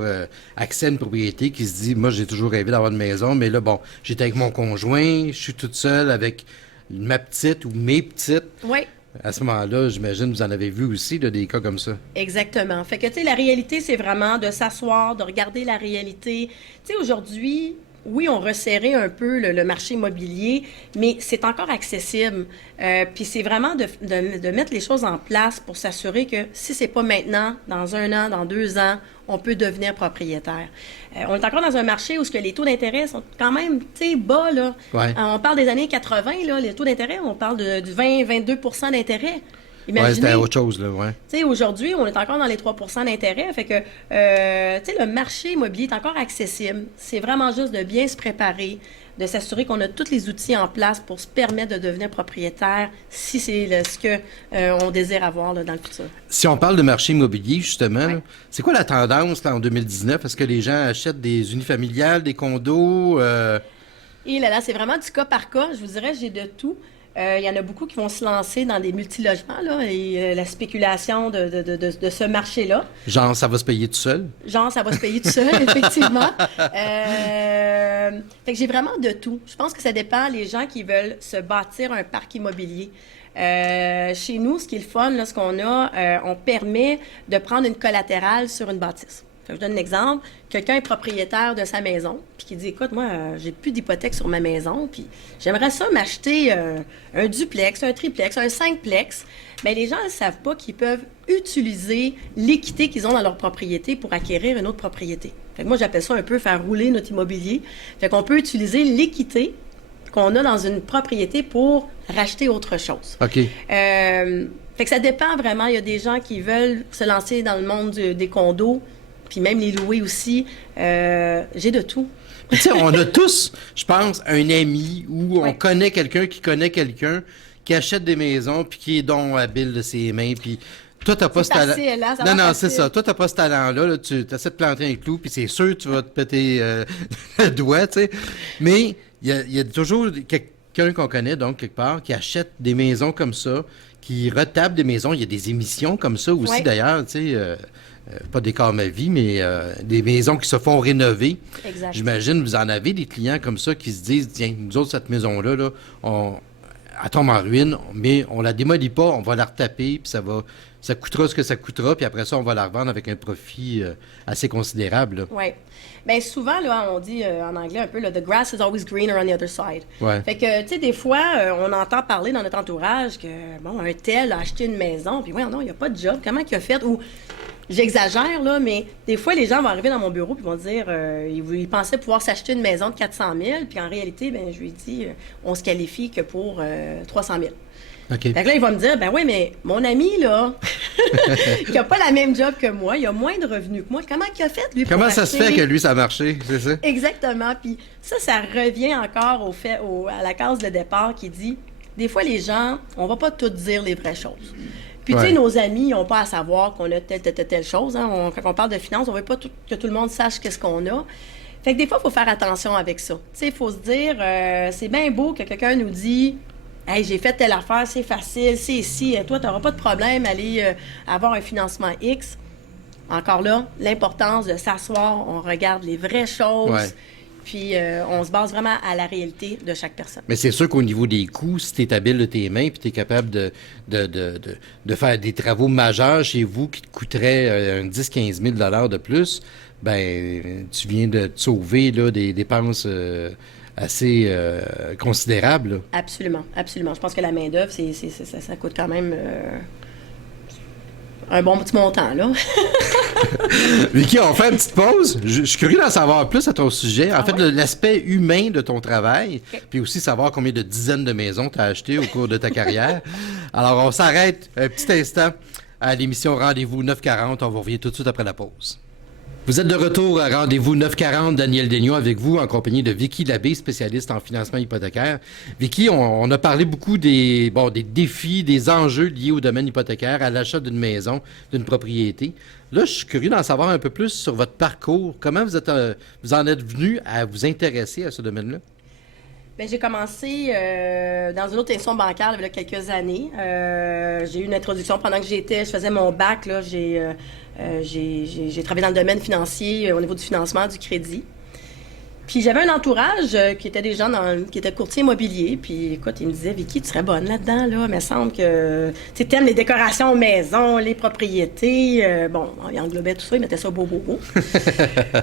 accès à une propriété, qui se dit, moi, j'ai toujours rêvé d'avoir une maison, mais là, bon, j'étais avec mon conjoint, je suis toute seule avec ma petite ou mes petites. Oui. À ce moment-là, j'imagine, vous en avez vu aussi là, des cas comme ça. Exactement. Fait que, tu sais, la réalité, c'est vraiment de s'asseoir, de regarder la réalité. Tu sais, aujourd'hui, oui, on resserrait un peu le marché immobilier, mais c'est encore accessible. Puis c'est vraiment de mettre les choses en place pour s'assurer que si c'est pas maintenant, dans 1 an, dans 2 ans, on peut devenir propriétaire. On est encore dans un marché où les taux d'intérêt sont quand même, tu sais, bas, là. Ouais. On parle des années 80, là, les taux d'intérêt, on parle du 20-22 % d'intérêt. Ouais, c'était autre chose, là, ouais. Tu sais, aujourd'hui, on est encore dans les 3 % d'intérêt, fait que, tu sais, le marché immobilier est encore accessible. C'est vraiment juste de bien se préparer, de s'assurer qu'on a tous les outils en place pour se permettre de devenir propriétaire si c'est ce que on désire avoir là, dans le futur. Si on parle de marché immobilier, justement, là, c'est quoi la tendance là, en 2019? Est-ce que les gens achètent des unifamiliales, des condos? Et là, c'est vraiment du cas par cas. Je vous dirais, j'ai de tout. Il y en a beaucoup qui vont se lancer dans des multilogements, là, et la spéculation de ce marché-là. Genre, ça va se payer tout seul? Genre, ça va se payer tout seul, effectivement. Fait que j'ai vraiment de tout. Je pense que ça dépend des gens qui veulent se bâtir un parc immobilier. Chez nous, ce qui est le fun, là, ce qu'on a, on permet de prendre une collatérale sur une bâtisse. Je donne un exemple. Quelqu'un est propriétaire de sa maison, puis qui dit, écoute, moi, j'ai plus d'hypothèque sur ma maison, puis j'aimerais ça m'acheter un duplex, un triplex, un cinqplex. Bien, les gens ne savent pas qu'ils peuvent utiliser l'équité qu'ils ont dans leur propriété pour acquérir une autre propriété. Fait que moi, j'appelle ça un peu faire rouler notre immobilier. Fait qu'on peut utiliser l'équité qu'on a dans une propriété pour racheter autre chose. OK. Fait que ça dépend vraiment. Il y a des gens qui veulent se lancer dans le monde des condos, puis même les louer aussi. J'ai de tout. Tu sais, on a tous, je pense, un ami ou on connaît quelqu'un qui connaît quelqu'un qui achète des maisons puis qui est donc habile de ses mains. Puis toi, t'as pas ce talent. Non, c'est ça. Toi, t'as pas ce talent-là. Là. Tu essaies de planter un clou puis c'est sûr que tu vas te péter le doigt, tu sais. Mais il y a toujours quelqu'un qu'on connaît, donc, quelque part, qui achète des maisons comme ça, qui retape des maisons. Il y a des émissions comme ça aussi, d'ailleurs, tu sais. Pas des corps ma vie, mais des maisons qui se font rénover. Exact. J'imagine, vous en avez des clients comme ça qui se disent, tiens, nous autres, cette maison-là, là, elle tombe en ruine, mais on la démolit pas, on va la retaper, puis ça coûtera ce que ça coûtera, puis après ça, on va la revendre avec un profit assez considérable. Oui. Bien, souvent, là, on dit en anglais un peu, là, the grass is always greener on the other side. Ouais. Fait que, tu sais, des fois, on entend parler dans notre entourage que, bon, un tel a acheté une maison, puis, ouais, non, il n'y a pas de job, comment il a fait? Ou, j'exagère, là, mais des fois, les gens vont arriver dans mon bureau et vont dire ils pensaient pouvoir s'acheter une maison de 400 000, puis en réalité, ben, je lui dis on se qualifie que pour 300 000. OK. Fait que là, il va me dire ben oui, mais mon ami, là, qui n'a pas la même job que moi, il a moins de revenus que moi, comment il a fait, lui, pour Comment ça acheter? se fait que lui, ça a marché, c'est ça? Exactement. Puis ça revient encore à la case de départ qui dit des fois, les gens, on va pas tout dire les vraies choses. Puis, tu sais, nos amis, ils n'ont pas à savoir qu'on a telle chose. Hein. Quand on parle de finances, on ne veut pas que tout le monde sache qu'est-ce qu'on a. Fait que des fois, il faut faire attention avec ça. Tu sais, il faut se dire, c'est bien beau que quelqu'un nous dit « Hey, j'ai fait telle affaire, c'est facile, c'est ici. Toi, tu n'auras pas de problème à aller avoir un financement X. » Encore là, l'importance de s'asseoir, on regarde les vraies choses. Ouais. Puis, on se base vraiment à la réalité de chaque personne. Mais c'est sûr qu'au niveau des coûts, si tu es habile de tes mains puis tu es capable de faire des travaux majeurs chez vous qui te coûteraient 10-15 000 $ de plus, ben tu viens de te sauver là, des dépenses assez considérables. Là. Absolument, absolument. Je pense que la main-d'œuvre, ça coûte quand même un bon petit montant, là. Vicky, on fait une petite pause. Je suis curieux d'en savoir plus à ton sujet. En fait, l'aspect humain de ton travail, puis aussi savoir combien de dizaines de maisons tu as achetées au cours de ta carrière. Alors, on s'arrête un petit instant à l'émission Rendez-vous 940. On vous revient tout de suite après la pause. Vous êtes de retour à Rendez-vous 940, Daniel Daigneault avec vous en compagnie de Vicky Labbé, spécialiste en financement hypothécaire. Vicky, on a parlé beaucoup des défis, des enjeux liés au domaine hypothécaire, à l'achat d'une maison, d'une propriété. Là, je suis curieux d'en savoir un peu plus sur votre parcours. Comment vous en êtes venu à vous intéresser à ce domaine-là? Bien, j'ai commencé dans une autre institution bancaire il y a quelques années. J'ai eu une introduction pendant que je faisais mon bac. Là, j'ai travaillé dans le domaine financier au niveau du financement, du crédit. Puis j'avais un entourage qui était des gens qui étaient courtiers immobiliers. Puis écoute, ils me disaient, Vicky, tu serais bonne là-dedans, là. Il me semble que tu aimes les décorations maison, les propriétés. Bon, ils englobaient tout ça, ils mettaient ça beau.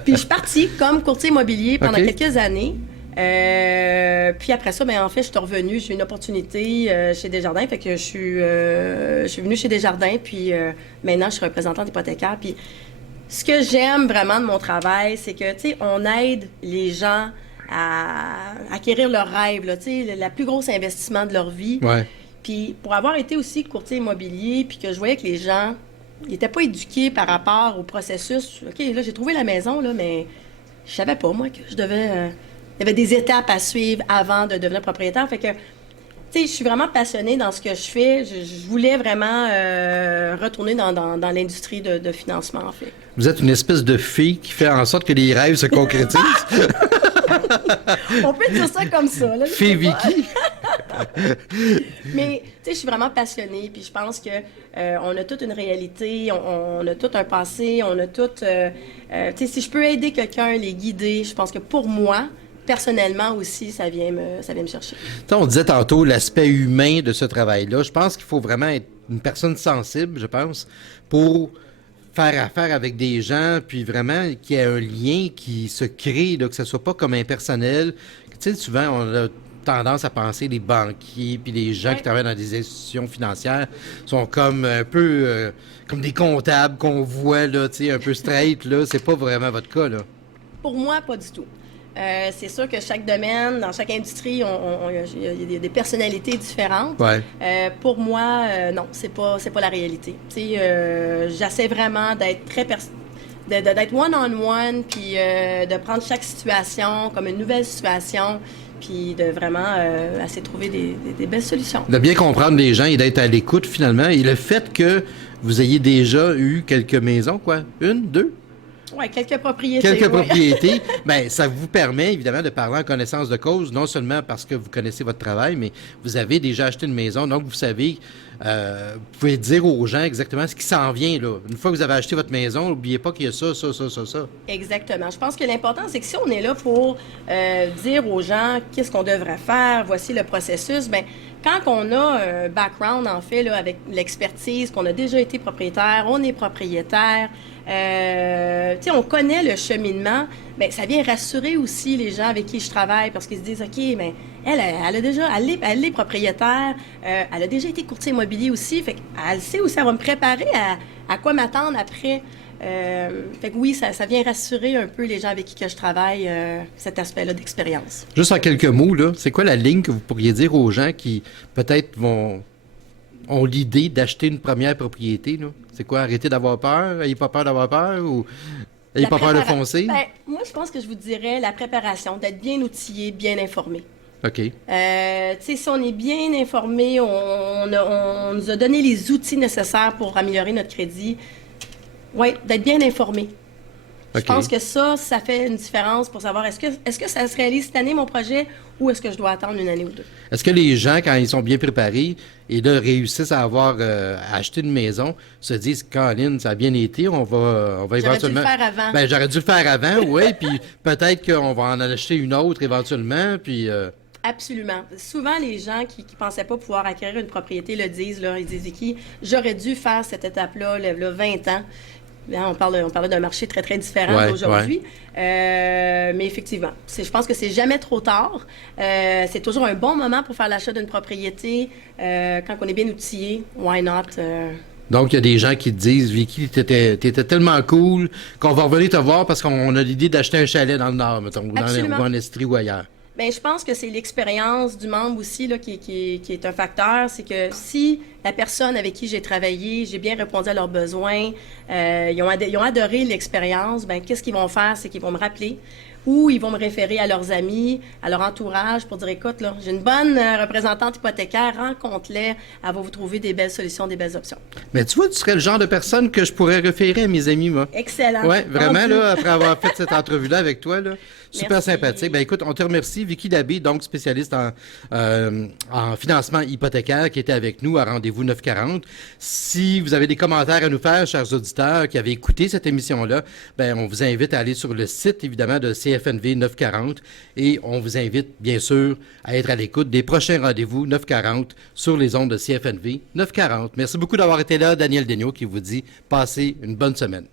Puis je suis partie comme courtier immobilier pendant quelques années. Puis après ça, ben en fait, je suis revenue. J'ai eu une opportunité chez Desjardins. Fait que je suis venue chez Desjardins. Puis maintenant, je suis représentante hypothécaire. Puis ce que j'aime vraiment de mon travail, c'est que, tu sais, on aide les gens à acquérir leurs rêves, là, tu sais, le plus gros investissement de leur vie. Ouais. Puis pour avoir été aussi courtier immobilier, puis que je voyais que les gens, ils n'étaient pas éduqués par rapport au processus. OK, là, j'ai trouvé la maison, là, mais je savais pas, moi, que je devais... il y avait des étapes à suivre avant de devenir propriétaire. Fait que, tu sais, je suis vraiment passionnée dans ce que je fais. Je voulais vraiment retourner dans l'industrie de financement, en fait. Vous êtes une espèce de fille qui fait en sorte que les rêves se concrétisent. On peut dire ça comme ça. Là, Fille Vicky. Mais, tu sais, je suis vraiment passionnée, puis je pense que on a toute une réalité, on a tout un passé, on a tout... tu sais, si je peux aider quelqu'un, les guider, je pense que pour moi, personnellement aussi, ça vient me chercher. T'sais, on disait tantôt l'aspect humain de ce travail-là. Je pense qu'il faut vraiment être une personne sensible, je pense, pour faire affaire avec des gens, puis vraiment qu'il y ait un lien qui se crée, là, que ce soit pas comme impersonnel. Tu sais, souvent, on a tendance à penser les banquiers puis les gens qui travaillent dans des institutions financières sont comme un peu comme des comptables qu'on voit, là, tu sais, un peu straight, là. C'est pas vraiment votre cas, là. Pour moi, pas du tout. C'est sûr que chaque domaine, dans chaque industrie, il y a des personnalités différentes. Ouais. Pour moi, non, c'est pas la réalité. Tu sais, j'essaie vraiment d'être d'être one-on-one, puis de prendre chaque situation comme une nouvelle situation, puis de vraiment essayer de trouver des belles solutions. De bien comprendre les gens et d'être à l'écoute, finalement. Et le fait que vous ayez déjà eu quelques maisons, quoi? Une, deux? Oui, quelques propriétés. Quelques propriétés. Bien, ça vous permet, évidemment, de parler en connaissance de cause, non seulement parce que vous connaissez votre travail, mais vous avez déjà acheté une maison, donc vous savez, vous pouvez dire aux gens exactement ce qui s'en vient, là. Une fois que vous avez acheté votre maison, n'oubliez pas qu'il y a ça. Exactement. Je pense que l'important, c'est que si on est là pour dire aux gens qu'est-ce qu'on devrait faire, voici le processus, bien, quand on a un background, en fait, là, avec l'expertise, qu'on a déjà été propriétaire, on est propriétaire, tu sais, on connaît le cheminement, bien, ça vient rassurer aussi les gens avec qui je travaille parce qu'ils se disent, OK, mais elle a déjà, elle est propriétaire, elle a déjà été courtier immobilier aussi, fait qu'elle sait aussi, elle va me préparer à quoi m'attendre après. Fait que oui, ça vient rassurer un peu les gens avec qui que je travaille, cet aspect-là d'expérience. Juste en quelques mots, là, c'est quoi la ligne que vous pourriez dire aux gens qui, peut-être, ont l'idée d'acheter une première propriété, là? C'est quoi? Arrêtez d'avoir peur? Ayez pas peur d'avoir peur? Ou ayez pas peur de foncer? Ben, moi, je pense que je vous dirais la préparation, d'être bien outillé, bien informé. OK. Tu sais, si on est bien informé, on nous a donné les outils nécessaires pour améliorer notre crédit. Oui, d'être bien informé. Je pense que ça fait une différence pour savoir est-ce que ça se réalise cette année, mon projet, ou est-ce que je dois attendre une année ou deux? Est-ce que les gens, quand ils sont bien préparés et là, réussissent à avoir acheté une maison, se disent, Caroline, ça a bien été, on va éventuellement... J'aurais dû le faire avant. Ben, j'aurais dû le faire avant, oui, puis peut-être qu'on va en acheter une autre éventuellement, puis... Absolument. Souvent, les gens qui ne pensaient pas pouvoir acquérir une propriété le disent, là, ils disent, Vicky, j'aurais dû faire cette étape-là, là, 20 ans. Là, on parlait d'un marché très, très différent d'aujourd'hui. Ouais. Mais effectivement, je pense que c'est jamais trop tard. C'est toujours un bon moment pour faire l'achat d'une propriété. Quand on est bien outillé, why not? Donc, il y a des gens qui te disent, Vicky, t'étais tellement cool qu'on va revenir te voir parce qu'on a l'idée d'acheter un chalet dans le Nord, mettons, ou en Estrie ou ailleurs. Bien, je pense que c'est l'expérience du membre aussi là, qui est un facteur. C'est que si la personne avec qui j'ai travaillé, j'ai bien répondu à leurs besoins, ils ont adoré l'expérience, bien, qu'est-ce qu'ils vont faire? C'est qu'ils vont me rappeler ou ils vont me référer à leurs amis, à leur entourage pour dire, écoute, là, j'ai une bonne représentante hypothécaire, rencontre-les, elle va vous trouver des belles solutions, des belles options. Mais tu vois, tu serais le genre de personne que je pourrais référer à mes amis, moi. Excellent. Oui, vraiment, là, après avoir fait cette entrevue-là avec toi, là, super Merci. sympathique. Ben écoute, on te remercie. Vicky Labbé, donc spécialiste en financement hypothécaire, qui était avec nous à Rendez-vous 940. Si vous avez des commentaires à nous faire, chers auditeurs qui avaient écouté cette émission-là, ben on vous invite à aller sur le site, évidemment, de CFNV 940 et on vous invite, bien sûr, à être à l'écoute des prochains Rendez-vous 940 sur les ondes de CFNV 940. Merci beaucoup d'avoir été là. Daniel Daigneault qui vous dit passez une bonne semaine.